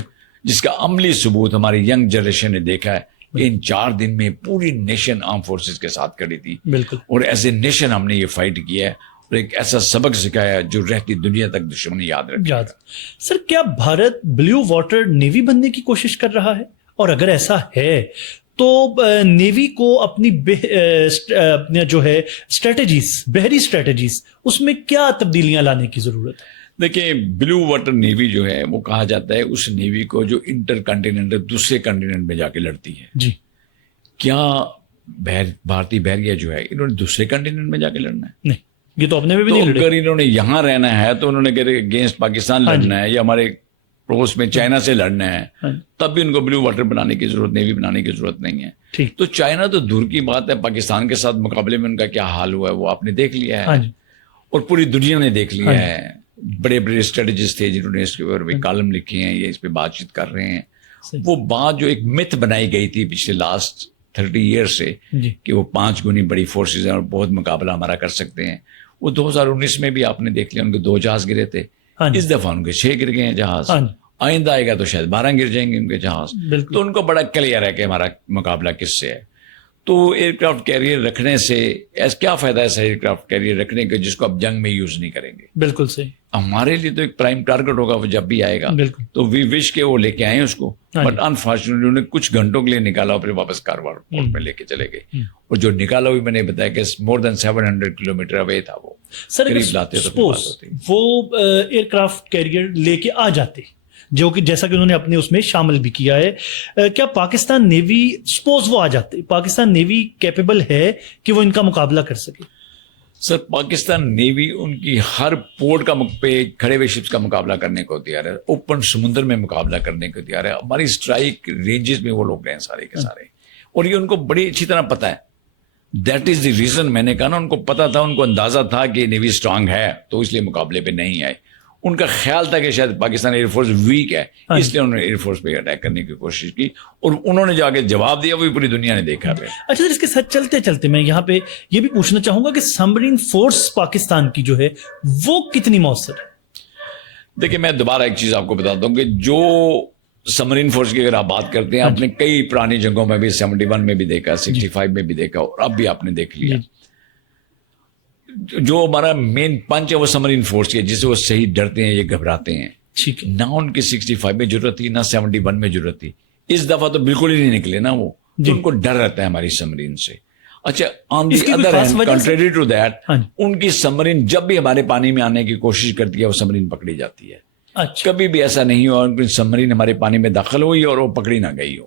جس کا عملی ثبوت ہماری ینگ جنریشن نے دیکھا ہے. ان 4 دن میں پوری نیشن آرم فورسز کے ساتھ کھڑی تھی. بالکل. اور ایز اے نیشن ہم نے یہ فائٹ کیا ہے, اور ایک ایسا سبق سکھایا جو رہتی دنیا تک دشمنی یاد رکھے. سر کیا بھارت بلیو واٹر نیوی بننے کی کوشش کر رہا ہے, اور اگر ایسا ہے تو نیوی کو اپنی جو ہے اسٹریٹجیز, بحری اسٹریٹجیز, اس میں کیا تبدیلیاں لانے کی ضرورت ہے؟ دیکھیں, بلیو واٹر نیوی جو ہے وہ کہا جاتا ہے اس نیوی کو جو انٹر کنٹیننٹل دوسرے کنٹیننٹ میں جا کے لڑتی ہے. جی. کیا بھارتی بحریہ جو ہے انہوں نے دوسرے کنٹیننٹ میں جا کے لڑنا ہے؟ نہیں, یہ تو اپنے میں بھی نہیں لڑے. اگر انہوں نے یہاں رہنا ہے تو انہوں نے اگینسٹ پاکستان لڑنا ہے, یا ہمارے پڑوس میں چائنا سے لڑنا ہے, تب بھی ان کو بلیو واٹر بنانے کی ضرورت, نیوی بنانے کی ضرورت نہیں ہے. تو چائنا تو دور کی بات ہے, پاکستان کے ساتھ مقابلے میں ان کا کیا حال ہوا ہے وہ آپ نے دیکھ لیا ہے, اور پوری دنیا نے دیکھ لیا ہے. بڑے بڑے اسٹریٹجسٹ تھے جنہوں نے اس کے اوپر کالم لکھے ہیں, یہ اس پہ بات چیت کر رہے ہیں. وہ بات جو ایک مت بنائی گئی تھی پچھلے لاسٹ 30 ایئر سے کہ وہ 5 گنی بڑی فورسز ہیں اور بہت مقابلہ ہمارا کر سکتے ہیں, وہ 2019 میں بھی آپ نے دیکھ لیا, ان کے 2 جہاز گرے تھے. اس دفعہ ان کے 6 گر گئے ہیں جہاز. آئندہ آئے گا تو شاید 12 گر جائیں گے ان کے جہاز. تو ان کو بڑا کلیئر ہے کہ ہمارا مقابلہ کس سے ہے. تو ایئر کرافٹ کیریئر رکھنے سے کیا فائدہ ہے ایئر کرافٹ کیریئر رکھنے کے جس کو آپ جنگ میں یوز نہیں کریں گے؟ بالکل صحیح. ہمارے لیے تو ایک پرائم ٹارگٹ ہوگا وہ جب بھی آئے گا. تو وی وش کے وہ لے کے آئے اس کو, بٹ انفارچونیٹلی انہوں نے کچھ گھنٹوں کے لیے نکالا اور پھر واپس کارواڑ پورٹ میں لے کے چلے گئے. اور جو نکالا بھی میں نے بتایا کہ مور دین 700 کلومیٹر اوے تھا. وہ قریب لاتے تو وہ ایئر کرافٹ کیریئر لے کے آ جاتے, جو کہ جیسا کہ انہوں نے اپنے اس میں شامل بھی کیا ہے. کیا پاکستان نیوی, سپوز وہ آ جاتے, پاکستان نیوی کیپیبل ہے کہ وہ ان کا مقابلہ کر سکے؟ سر پاکستان نیوی ان کی ہر پورٹ کا پہ کھڑے ہوئے شپس کا مقابلہ کرنے کو تیار ہے, اوپن سمندر میں مقابلہ کرنے کو تیار ہے. ہماری اسٹرائک رینجز میں وہ لوگ ہیں سارے کے سارے, اور یہ ان کو بڑی اچھی طرح پتہ ہے. دیٹ از دی ریزن میں نے کہا نا, ان کو پتا تھا, ان کو اندازہ تھا کہ نیوی اسٹرانگ ہے, تو اس لیے مقابلے پہ نہیں آئے. ان کا خیال تھا کہ شاید پاکستان ایئر فورس ویک ہے, اس لیے انہوں نے ایئر فورس پہ اٹیک کرنے کی کوشش کی, اور انہوں نے جا کے جواب دیا, وہ پوری دنیا نے دیکھا. اچھا سر, اس کے ساتھ چلتے چلتے میں یہاں پہ یہ بھی پوچھنا چاہوں گا کہ سبمرین فورس پاکستان کی جو ہے وہ کتنی مؤثر ہے؟ دیکھیے میں دوبارہ ایک چیز آپ کو بتاتا ہوں کہ جو سبمرین فورس کی اگر آپ بات کرتے ہیں, آپ نے کئی پرانی جنگوں میں بھی 71 میں بھی دیکھا, 65 میں بھی دیکھا, اور اب بھی آپ نے دیکھ لیا. جو ہمارا مین پنچ ہے وہ سبمرین فورس کی ہے, جس سے وہ صحیح ڈرتے ہیں, یہ گھبراتے ہیں. نہ ان کی 65 میں ضرورت تھی, نہ 71 میں ضرورت تھی. اس دفعہ تو بالکل ہی نہیں نکلے نا وہ, ان کو ڈر رہتا ہے ہماری سبمرین سے. اچھا, on the other hand contrary to that, ان کی سبمرین جب بھی ہمارے پانی میں آنے کی کوشش کرتی ہے وہ سبمرین پکڑی جاتی ہے. کبھی بھی ایسا نہیں ہوا ان کی سبمرین ہمارے پانی میں داخل ہوئی اور وہ پکڑی نہ گئی ہو.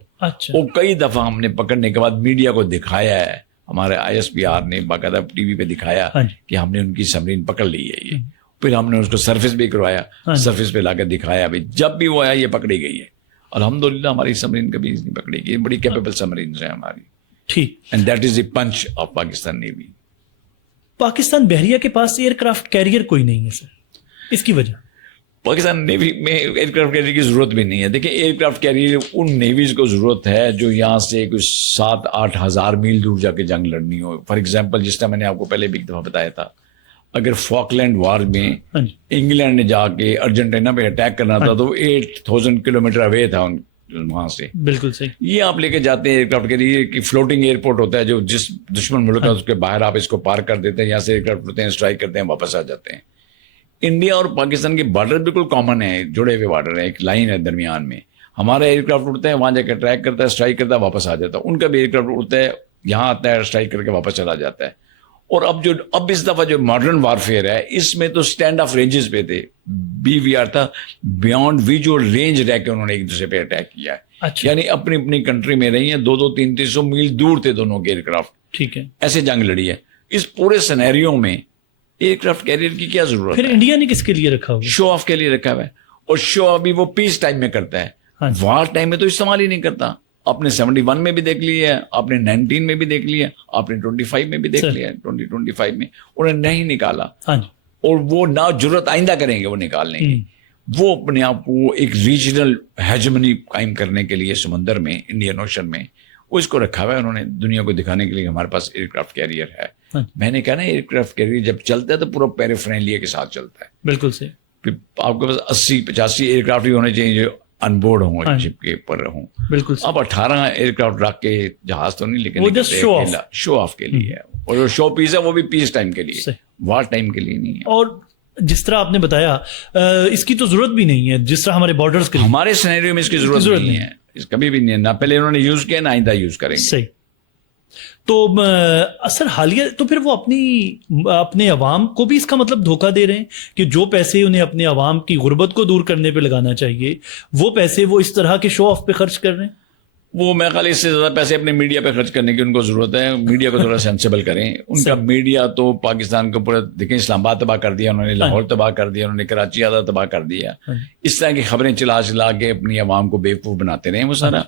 وہ کئی دفعہ ہم نے پکڑنے کے بعد میڈیا کو دکھایا ہے, ہمارے ISPR نے باقاعدہ ٹی وی پہ دکھایا کہ ہم نے ان کی سبمرین پکڑ لی ہے. یہ پھر ہم نے اس کو سرفیس بھی کروایا, سرفیس پہ لا کے دکھایا, بھائی جب بھی وہ آیا یہ پکڑی گئی ہے. الحمدللہ ہماری سبمرین کبھی نہیں پکڑی گئی, بڑی کیپیبل سبمرینز ہیں ہماری. And that is the punch of Pakistan navy. Pakistan بحریہ کے پاس ایئر کرافٹ کیریئر کوئی نہیں ہے سر, اس کی وجہ پاکستان نیوی میں ایئر کرافٹ کیریئر کی ضرورت بھی نہیں ہے. دیکھیں year craft career in Neves کو ضرورت ہے جو یہاں سے کچھ 7-8 ہزار میل دور جا کے جنگ لڑنی ہو. فار ایگزامپل جس طرح میں نے آپ کو پہلے بھی ایک دفعہ بتایا تھا, اگر فاکلینڈ وار میں انگلینڈ نے جا کے ارجنٹینا پہ اٹیک کرنا تھا تو 8000 کلومیٹر اوے تھا وہاں سے. بالکل صحیح. یہ آپ لے کے جاتے ہیں ایئر کرافٹ کیریئر کی فلوٹنگ ایئرپورٹ ہوتا ہے, جو جس دشمن ملک ہے اس کے باہر آپ اس کو پار کر دیتے ہیں, یہاں سے ایئر کرافٹ ہوتے ہیں, اسٹرائک کرتے ہیں, واپس آ جاتے ہیں. انڈیا اور پاکستان کے بارڈر بالکل کامن ہے, جڑے ہوئے بارڈر ہے, ایک لائن ہے درمیان میں. ہمارا ایئر کرافٹ اڑتا ہے وہاں جا کے ٹریک کرتا ہے, اسٹرائک کرتا ہے, واپس آ جاتا ہے. ان کا بھی ایئر کرافٹ اڑتا ہے یہاں آتا ہے, اسٹرائک کر کے واپس چلا جاتا ہے. اور اب اس دفعہ جو ماڈرن وارفیئر ہے اس میں تو اسٹینڈ آف رینجز پہ تھے, BVR تھا, بیانڈ ویژول رینج رہ کے انہوں نے ایک دوسرے پہ اٹیک کیا ہے. یعنی اپنی اپنی کنٹری میں رہی ہیں, 200-300 میل دور تھے دونوں کے ایئر کرافٹ. ٹھیک ہے, ایسے جنگ لڑی ہے. اس پورے سینیریو میں ایئر کرافٹ کیریئر کی کیا ضرورت ہے؟ پھر انڈیا نے کس کے لیے رکھا ہوا؟ شو آف کے لیے رکھا ہوا ہے. اور شو ابھی وہ پیس ٹائم میں کرتا ہے, وار ٹائم میں تو استعمال ہی نہیں کرتا. آپ نے 71 میں بھی دیکھ لیا ہے, آپ نے 19 میں بھی دیکھ لیا, آپ نے 25 میں بھی دیکھ لیا, 2025 میں انہوں نے نہیں نکالا. اور وہ نہ جرت آئندہ کریں گے وہ نکالنے کی. وہ اپنے آپ کو ایک ریجنل ہیجمنی قائم کرنے کے لیے سمندر میں, انڈین اوشن میں, وہ اس کو رکھا ہوا ہے انہوں نے دنیا کو دکھانے کے لیے ہمارے پاس ایئر کرافٹ کیریئر ہے. میں نے کہا نا ایئر کرافٹ کیریئر جب چلتا ہے تو پورا پیرافرینلیا کے ساتھ چلتا ہے. بالکل صحیح. پھر آپ کے پاس 80-85 ایئر کرافٹ بھی ہونے چاہیے جو ان بورڈ ہوں, شپ کے اوپر ہوں. بالکل. اب 18 ایئر کرافٹ رکھ کے جہاز تو نہیں, لیکن وہ جسٹ شو آف کے لیے ہے. اور جو شو پیس ہے وہ بھی پیس ٹائم کے لیے, وار ٹائم کے لیے نہیں ہے. اور جس طرح آپ نے بتایا اس کی تو ضرورت بھی نہیں ہے, جس طرح ہمارے بارڈرز کے لیے ہمارے سینیریو میں اس کی ضرورت نہیں ہے, اس کبھی بھی نہیں ہے, نہ پہلے انہوں نے یوز کیا نہ آئندہ یوز کریں گے. صحیح. تو سر حالیہ تو پھر وہ اپنے عوام کو بھی اس کا مطلب دھوکہ دے رہے ہیں کہ جو پیسے انہیں اپنے عوام کی غربت کو دور کرنے پہ لگانا چاہیے وہ پیسے وہ اس طرح کے شو آف پہ خرچ کر رہے ہیں. وہ میں خالی اس سے زیادہ پیسے اپنے میڈیا پہ خرچ کرنے کی ان کو ضرورت ہے. میڈیا کو تھوڑا سینسیبل کریں. ان کا میڈیا تو پاکستان کو پورا دیکھیں, اسلام آباد تباہ کر دیا انہوں نے, لاہور تباہ کر دیا انہوں نے, کراچی آدھا تباہ کر دیا. اس طرح کی خبریں چلا کے اپنی عوام کو بیوقوف بناتے رہے وہ سارا.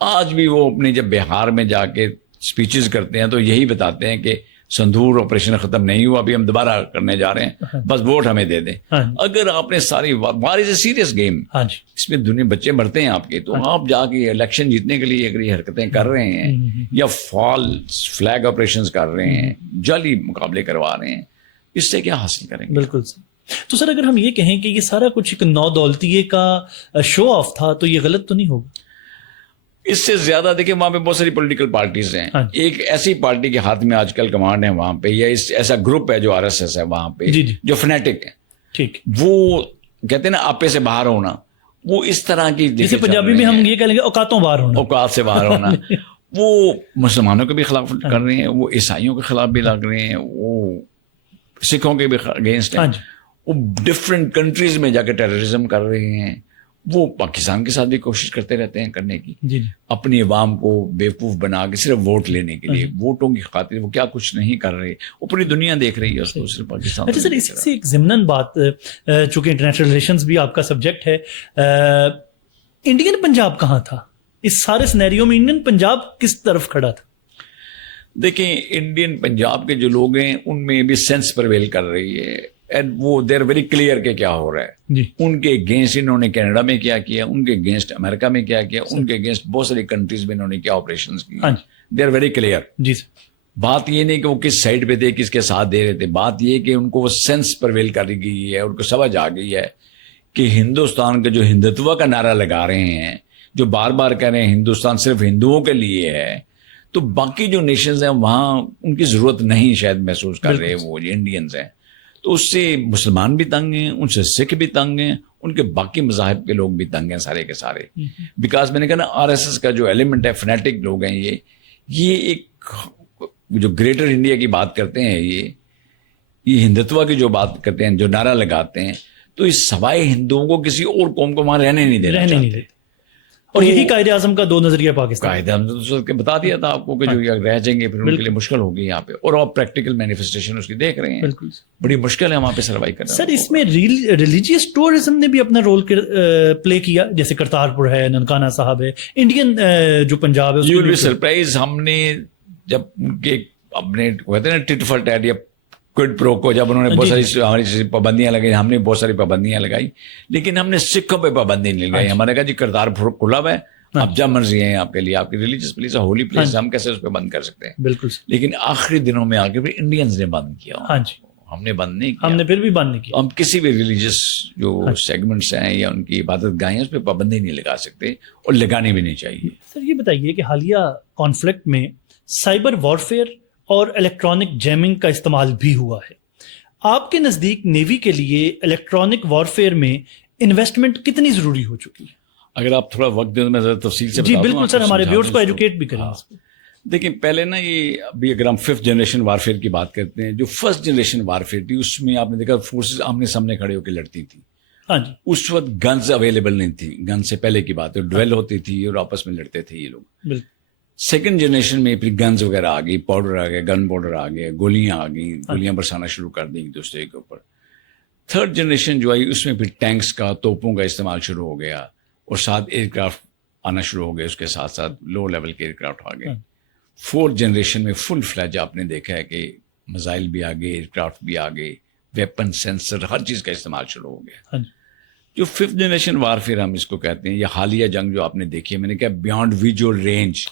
آج بھی وہ اپنے جب بہار میں جا کے اسپیچز کرتے ہیں تو یہی بتاتے ہیں کہ سندھور آپریشن ختم نہیں ہوا, ابھی ہم دوبارہ کرنے جا رہے ہیں, بس ووٹ ہمیں دے دیں. اگر آپ نے ساری وار از اے سیریس گیم, اس میں دنیا بچے مرتے ہیں آپ کے, تو آپ جا کے الیکشن جیتنے کے لیے اگر یہ حرکتیں کر رہے ہیں یا فالس فلیگ آپریشنز کر رہے ہیں, جعلی مقابلے کروا رہے ہیں, اس سے کیا حاصل کریں گے؟ بالکل. تو سر اگر ہم یہ کہیں کہ یہ سارا کچھ ایک نو دولتیے کا شو آف تھا تو یہ غلط تو نہیں ہوگا؟ اس سے زیادہ دیکھیں وہاں پہ بہت ساری پولیٹیکل پارٹیز ہیں. ایک ایسی پارٹی کے ہاتھ میں آج کل کمانڈ ہے وہاں پہ, یا ایسا گروپ ہے جو RSS ہے وہاں پہ, جو فنیٹک ہے. ٹھیک, وہ کہتے ہیں نا آپے سے باہر ہونا, وہ اس طرح کی, جیسے پنجابی میں ہم یہ کہیں گے اوقاتوں باہر ہونا, اوقات سے باہر ہونا. وہ مسلمانوں کے بھی خلاف کر رہے ہیں, وہ عیسائیوں کے خلاف بھی لگ رہے ہیں, وہ سکھوں کے بھی اگینسٹ ہیں, وہ ڈفرینٹ کنٹریز میں جا کے ٹیررزم کر رہے ہیں. وہ پاکستان کے ساتھ بھی کوشش کرتے رہتے ہیں کرنے کی, اپنی عوام کو بیوقوف بنا کے صرف ووٹ لینے کے لیے, ووٹوں کی خاطر وہ کیا کچھ نہیں کر رہے. وہ پوری دنیا دیکھ رہی ہے اس کو, صرف پاکستان. اچھا سر, اس سے ایک ضمناً بات, چونکہ انٹرنیشنل ریلیشنز بھی آپ کا سبجیکٹ ہے, انڈین پنجاب کہاں تھا اس سارے سینیریو میں؟ انڈین پنجاب کس طرف کھڑا تھا؟ دیکھیں انڈین پنجاب کے جو لوگ ہیں ان میں بھی سینس پرویل کر رہی ہے, اینڈ وہ دے آر ویری کلیئر کہ کیا ہو رہا ہے. ان کے اگینسٹ انہوں نے کینیڈا میں کیا کیا, ان کے اگینسٹ امریکہ میں کیا کیا, ان کے اگینسٹ بہت ساری کنٹریز میں انہوں نے کیا آپریشنز کی. They are very clear. بات یہ نہیں کہ وہ کس سائڈ پہ تھے, کس کے ساتھ دے رہے تھے, بات یہ کہ ان کو وہ سینس پرویل کر گئی ہے, ان کو سمجھ آ گئی ہے کہ ہندوستان کا جو ہندتوا کا نعرہ لگا رہے ہیں, جو بار بار کہہ رہے ہیں ہندوستان صرف ہندوؤں کے لیے ہے, تو باقی جو نیشنز ہیں وہاں ان کی ضرورت نہیں شاید محسوس کر رہے وہ جو انڈینز ہیں. تو اس سے مسلمان بھی تنگ ہیں, ان سے سکھ بھی تنگ ہیں, ان کے باقی مذاہب کے لوگ بھی تنگ ہیں سارے کے سارے. بیکاز میں نے کہا نا RSS کا جو ایلیمنٹ ہے, فنیٹک لوگ ہیں یہ ایک جو گریٹر انڈیا کی بات کرتے ہیں, یہ ہندتوا کی جو بات کرتے ہیں, جو نعرہ لگاتے ہیں, تو اس سوائے ہندوؤں کو کسی اور قوم کو وہاں رہنے نہیں دینا چاہتے. اور یہی قائد اعظم کا دو نظریہ پاکستان. قائد اعظم نے بتا دیا تھا آپ کو کہ جو رہ جائیں گے پھر ان کے لیے مشکل ہوگی یہاں پہ, اور آپ پریکٹیکل مینیفیسٹیشن اس کی دیکھ رہے ہیں, بڑی مشکل ہے وہاں پہ سروائیو کرنا. سر اس میں ریلیجیس ٹورزم نے بھی اپنا رول پلے کیا, جیسے کرتارپور ہے, ننکانہ صاحب ہے, انڈین جو پنجاب ہے. یو ول بی سرپرائز, ہم نے جب ان کے اپنے کہتے ہیں نا ٹٹ فار ٹیٹ یا کوئڈ پرو کو, جب انہوں نے بہت ساری ہماری پابندیاں لگائی, ہم نے بہت ساری پابندیاں لگائی, لیکن ہم نے سکھوں پہ پابندی نہیں لگائی. ہمارے کہا جی کرتارپور کھلا ہوا ہے, آپ جب مرضی ہیں آپ کے لیے, آپ کی ریلیجیس پلیس ہے, ہولی پلیس, ہم کیسے اس پہ بند کر سکتے ہیں؟ بالکل. لیکن آخری دنوں میں آ کے پھر انڈینز نے بند کیا. ہم نے بند نہیں کیا, ہم نے پھر بھی بند نہیں کیا. ہم کسی بھی ریلیجیس جو سیگمنٹس ہیں یا ان کی عبادت گاہیں اس پہ پابندی نہیں لگا سکتے, اور لگانی بھی نہیں چاہیے. سر یہ بتائیے کہ حالیہ کانفلکٹ میں سائبر وارفیئر اور الیکٹرانک جیمنگ کا استعمال بھی ہوا ہے. آپ کے نزدیک نیوی کے لیے الیکٹرانک وارفیئر میں انویسٹمنٹ کتنی ضروری ہو چکی ہے؟ اگر آپ تھوڑا وقت دیں تو میں ذرا تفصیل سے جی بتا دوں. بالکل سر، ہمارے ویورز کو ایجوکیٹ بھی کریں. دیکھیں پہلے نا یہ ابھی اگر ہم 5th جنریشن وارفیئر کی بات کرتے ہیں، جو 1st جنریشن وارفیئر تھی اس میں آپ نے دیکھا فورسز آمنے سامنے کھڑے ہو کے لڑتی تھی. ہاں جی. اس وقت گنز اویلیبل نہیں تھی، گن سے پہلے کی بات ہے، ڈویل ہوتی تھی اور آپس میں لڑتے تھے یہ لوگ. بالکل. 2nd جنریشن میں پھر گنز وغیرہ آ گئی، پاؤڈر آ گیا، گن پاؤڈر آ گیا، گولیاں آ گئی، گولیاں برسانا شروع کر دیں ایک دوسرے کے اوپر. 3rd جنریشن جو آئی اس میں پھر ٹینکس کا، توپوں کا استعمال شروع ہو گیا اور ساتھ ایئر کرافٹ آنا شروع ہو گئے، اس کے ساتھ ساتھ لو لیول کے ایئر کرافٹ آ گئے. 4th جنریشن میں فل فلیج آپ نے دیکھا ہے کہ میزائل بھی آ گئے، ایئر کرافٹ بھی آ گئے، ویپن، سینسر، ہر چیز کا استعمال شروع ہو گیا. جو 5th جنریشن وارفیئر ہم اس کو کہتے ہیں، یہ حالیہ جنگ جو آپ نے دیکھی ہے، میں نے کہا بیانڈ ویژول رینج.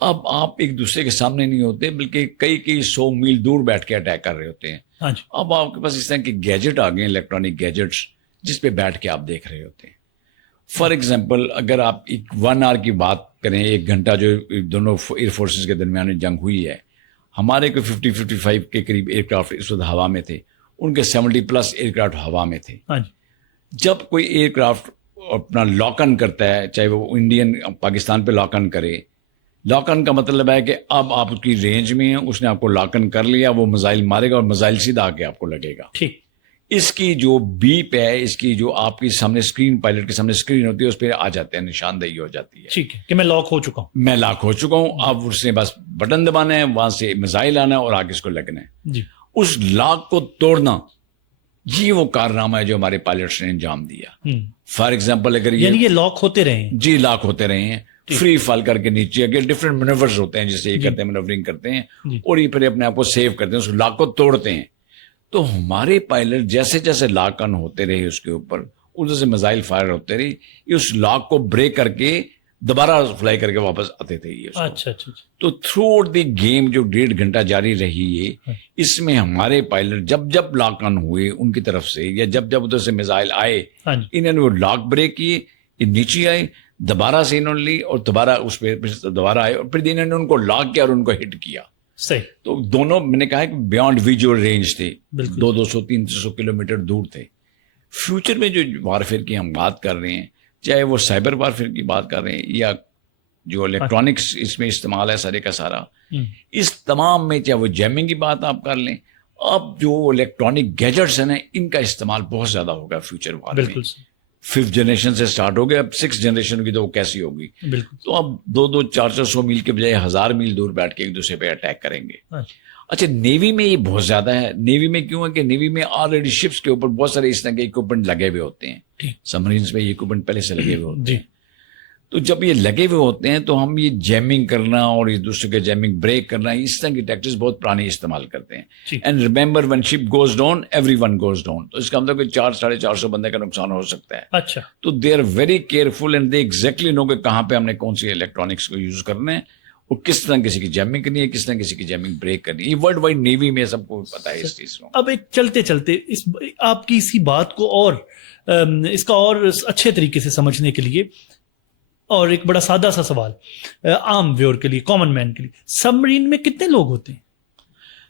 اب آپ ایک دوسرے کے سامنے نہیں ہوتے بلکہ کئی 100 میل دور بیٹھ کے اٹیک کر رہے ہوتے ہیں. اب آپ کے پاس اس طرح کے گیجٹ آ گئے ہیں، الیکٹرانک گیجٹس، جس پہ بیٹھ کے آپ دیکھ رہے ہوتے ہیں. فار ایگزامپل اگر آپ 1 آور کی بات کریں، 1 گھنٹہ جو دونوں ایئر فورسز کے درمیان جنگ ہوئی ہے، ہمارے کوئی 50-55 کے قریب ایئر کرافٹ اس وقت ہوا میں تھے، ان کے 70+ ایئر کرافٹ ہوا میں تھے. جب کوئی ایئر کرافٹ اپنا لاک آن کرتا ہے، چاہے وہ انڈین پاکستان پہ لاک آن کرے، لاک آن کا مطلب ہے کہ اب آپ کی رینج میں ہیں، اس نے آپ کو لاک آن کر لیا، وہ میزائل مارے گا اور میزائل سیدھا آ کے آپ کو لگے گا. ٹھیک. اس کی جو بیپ ہے، اس کی جو آپ کے سامنے اسکرین، پائلٹ کے سامنے اسکرین ہوتی ہے، اس پہ آ جاتے ہیں، نشاندہی ہو جاتی ہے. ٹھیک ہے کہ میں لاک ہو چکا ہوں، میں لاک ہو چکا ہوں. اب اس نے بس بٹن دبانا ہے، وہاں سے میزائل آنا ہے اور آگے اس کو لگنا ہے. جی. اس لاک کو توڑنا، یہ وہ کارنامہ ہے جو ہمارے پائلٹس نے انجام دیا. فار ایگزامپل اگر یہ لاک ہوتے رہے ہیں، جی لاک ہوتے رہے ہیں، فری فال کر کے نیچے اگر ڈفرینٹ مینورز ہوتے ہیں، جیسے یہ کرتے ہیں، مینورنگ کرتے ہیں اور یہ پھر اپنے آپ کو سیو کرتے ہیں، اس لاک کو توڑتے ہیں. تو ہمارے پائلٹ جیسے جیسے لاک آن ہوتے رہے اس کے اوپر، ادھر سے میزائل فائر ہوتے رہے، یہ اس لاک کو بریک کر کے دوبارہ فلائی کر کے واپس آتے تھے. یہ اچھا. تو تھرو آؤٹ دی گیم جو 1.5 گھنٹہ جاری رہی ہے، اس میں ہمارے پائلٹ جب لاک آن ہوئے ان کی طرف سے، یا جب ادھر سے میزائل آئے، انہوں نے وہ لاک بریک کیے، یہ نیچے آئے، دوبارہ سے انہوں نے لی اور دوبارہ اس پہ دوبارہ آئے اور پھر انہوں نے ان کو لاک کیا اور ان کو ہٹ کیا. صحیح. تو دونوں میں نے کہا کہ بیانڈ ویژول رینج تھے، 200-300 کلومیٹر دور تھے. فیوچر میں جو وارفیئر کی ہم بات کر رہے ہیں، چاہے وہ سائبر وارفیئر کی بات کر رہے ہیں یا جو الیکٹرانکس اس میں استعمال ہے سارے کا سارا، اس تمام میں چاہے وہ جیمنگ کی بات آپ کر لیں، اب جو الیکٹرانک گیجٹس ہیں ان کا استعمال بہت زیادہ ہوگا فیوچر وار میں. 5th جنریشن سے سٹارٹ ہو گیا، اب 6th جنریشن کی تو وہ کیسی ہوگی. تو اب 200-400 میل کے بجائے 1000 میل دور بیٹھ کے ایک دوسرے پہ اٹیک کریں گے. اچھا نیوی میں یہ بہت زیادہ ہے. نیوی میں کیوں ہے کہ نیوی میں آلریڈی شپس کے اوپر بہت سارے اس طرح کے اکوپمنٹ لگے ہوئے ہوتے ہیں. سبمرینز میں یہ اکوپمنٹ پہلے سے لگے ہوئے ہوتے ہیں. تو جب یہ لگے ہوئے ہوتے ہیں تو ہم یہ جیمنگ کرنا اور ایک دوسرے کے جیمنگ بریک کرنا، اس طرح کی ٹیکٹکس بہت پرانی استعمال کرتے ہیں. And remember when ship goes down everyone goes down. تو اس کا مطلب کہ 400-450 بندے کا نقصان ہو سکتا ہے. اچھا. تو they are very careful and they exactly know کہ کہاں پہ ہم نے کون سی الیکٹرانکس کو یوز کرنا ہے اور کس طرح کسی کی جیمنگ کرنی ہے، کس طرح کسی کی جیمنگ بریک کرنی ہے. یہ ورلڈ وائڈ نیوی میں سب کو پتا ہے اس چیز کو. اب ایک چلتے چلتے آپ کی اسی بات کو اور اس کا اور اچھے طریقے سے سمجھنے کے لیے، اور ایک بڑا سادہ سا سوال عام ویور کے لیے، کامن مین کے لیے، سبمرین میں کتنے لوگ ہوتے ہیں؟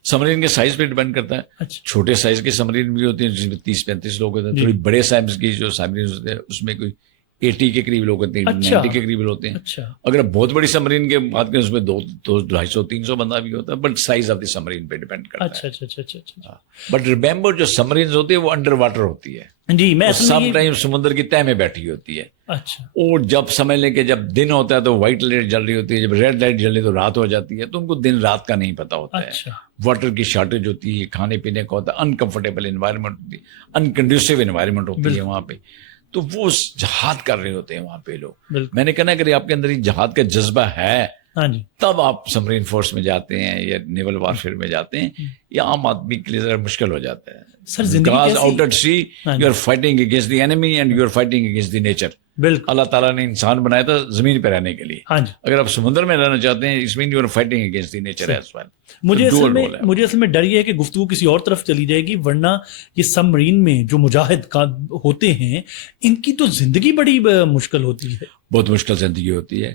سبمرین کے سائز پہ ڈیپینڈ کرتا ہے. چھوٹے سائز کے سبمرین بھی ہوتے ہیں جس میں 30-35 لوگ ہوتے ہیں. تھوڑی بڑے سائز کی جو سبمرین ہوتے ہیں اس میں کوئی 80 کے قریب لوگ ہوتے ہیں، 90 کے قریب ہوتے ہیں. اگر بہت بڑی سبمرین کی بات کریں اس میں 200-250-300 بندہ بھی ہوتا ہے، بٹ سائز آف دی سبمرین پہ ڈیپینڈ کرتا ہے. اچھا. بٹ ریمبر جو سبمرینز ہوتی ہے وہ انڈر واٹر ہوتی ہے. جی میں سم ٹائم سمندر کی تہہ میں بیٹھی ہوتی ہے. اچھا. اور جب سمجھ لیں کہ جب دن ہوتا ہے تو وائٹ لائٹ جل رہی ہوتی ہے، جب ریڈ لائٹ جل رہی ہے تو رات ہو جاتی ہے. تو ان کو دن رات کا نہیں پتا ہوتا ہے. واٹر کی شارٹیج ہوتی ہے، کھانے پینے کا ہوتا ہے، انکمفرٹیبل انوائرمنٹ ہوتی ہے، انکنڈیوسو انوائرمنٹ ہوتی ہے وہاں پہ. تو وہ جہاد کر رہے ہوتے ہیں وہاں پہ لوگ. میں نے کہنا اگر آپ کے اندر یہ جہاد کا جذبہ ہے تب آپ سبمرین فورس میں جاتے ہیں یا نیول وارفیئر میں جاتے ہیں. یا عام آدمی کے لیے ذرا مشکل ہو جاتا ہے. Because out at sea you are fighting against the enemy and you are fighting against the nature. بالکل. اللہ تعالیٰ نے انسان بنایا تھا زمین پہ رہنے کے لیے. اگر آپ سمندر میں رہنا چاہتے ہیں اس mean you are fighting against the nature as well. مجھے اصل میں ڈر یہ ہے کہ گفتگو کسی اور طرف چلی جائے گی، ورنہ یہ سبمرین میں جو مجاہد ہوتے ہیں ان کی تو زندگی بڑی مشکل ہوتی ہے. بہت مشکل زندگی ہوتی ہے.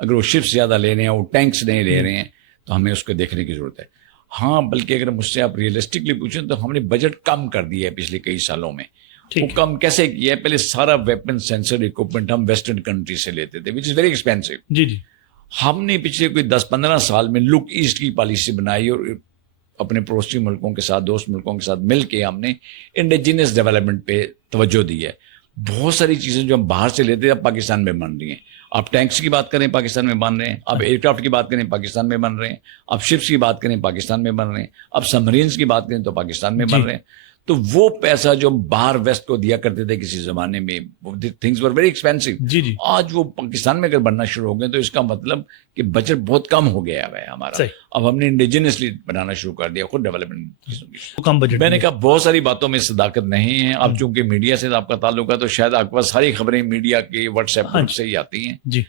اگر وہ شپس زیادہ لے رہے ہیں, وہ ٹینکس نہیں لے رہے ہیں, تو ہمیں اس کو دیکھنے کی ضرورت ہے. ہاں بلکہ اگر مجھ سے آپ ریئلسٹکلی پوچھیں تو ہم نے بجٹ کم کر دیا ہے پچھلے کئی سالوں میں. وہ کم کیسے کیا ہے؟ پہلے سارا ویپن سینسر اکوپمنٹ ہم ویسٹرن کنٹری سے لیتے تھے, وچ از ویری ایکسپینسو. جی جی. ہم نے پچھلے کوئی 10-15 سال میں لک ایسٹ کی پالیسی بنائی اور اپنے پڑوسی ملکوں کے ساتھ, دوست ملکوں کے ساتھ مل کے ہم نے انڈیجینس ڈیولپمنٹ پہ توجہ دی ہے. بہت ساری چیزیں جو ہم باہر سے لیتے ہیں اب پاکستان میں بن رہی ہیں. آپ ٹینکس کی بات کریں پاکستان میں بن رہے ہیں, آپ ایئر کرافٹ کی بات کریں پاکستان میں بن رہے ہیں, آپ شپس کی بات کریں پاکستان میں بن رہے ہیں, آپ سبمرینس کی بات کریں تو پاکستان میں بن رہے ہیں. تو وہ پیسہ جو باہر ویسٹ کو دیا کرتے تھے کسی زمانے میں, تھنگز ور ویری ایکسپینسو, آج وہ پاکستان میں اگر بننا شروع ہو گئے تو اس کا مطلب کہ بجٹ بہت کم ہو گیا ہے ہمارا. اب ہم نے انڈیجنسلی بنانا شروع کر دیا خود ڈیولپمنٹ کم بجٹ. میں نے کہا بہت ساری باتوں میں صداقت نہیں ہے. اب چونکہ میڈیا سے آپ کا تعلق ہے تو شاید آپ کے پاس ساری خبریں میڈیا کے واٹس ایپ گروپ سے ہی آتی ہیں.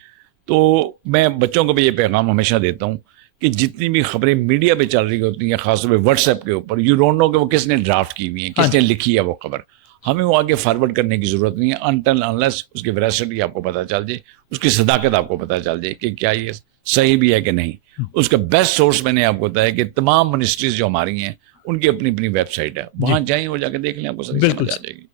تو میں بچوں کو بھی یہ پیغام ہمیشہ دیتا ہوں کہ جتنی بھی خبریں میڈیا پہ چل رہی ہوتی ہیں, خاص طور پہ واٹس ایپ کے اوپر, یو ڈونٹ نو کہ وہ کس نے ڈرافٹ کی ہوئی ہے, کس نے لکھی ہے وہ خبر. ہمیں وہ آگے فارورڈ کرنے کی ضرورت نہیں ہے انٹل انلیس اس کی ویراسٹی آپ کو پتہ چل جائے, اس کی صداقت آپ کو پتہ چل جائے کہ کیا یہ صحیح بھی ہے کہ نہیں. اس کا بیسٹ سورس میں نے آپ کو بتایا کہ تمام منسٹریز جو ہماری ہیں ان کی اپنی اپنی ویب سائٹ ہے, وہاں جائیں, وہ جا کے دیکھ لیں, آپ کو سمجھ آ جائے گی.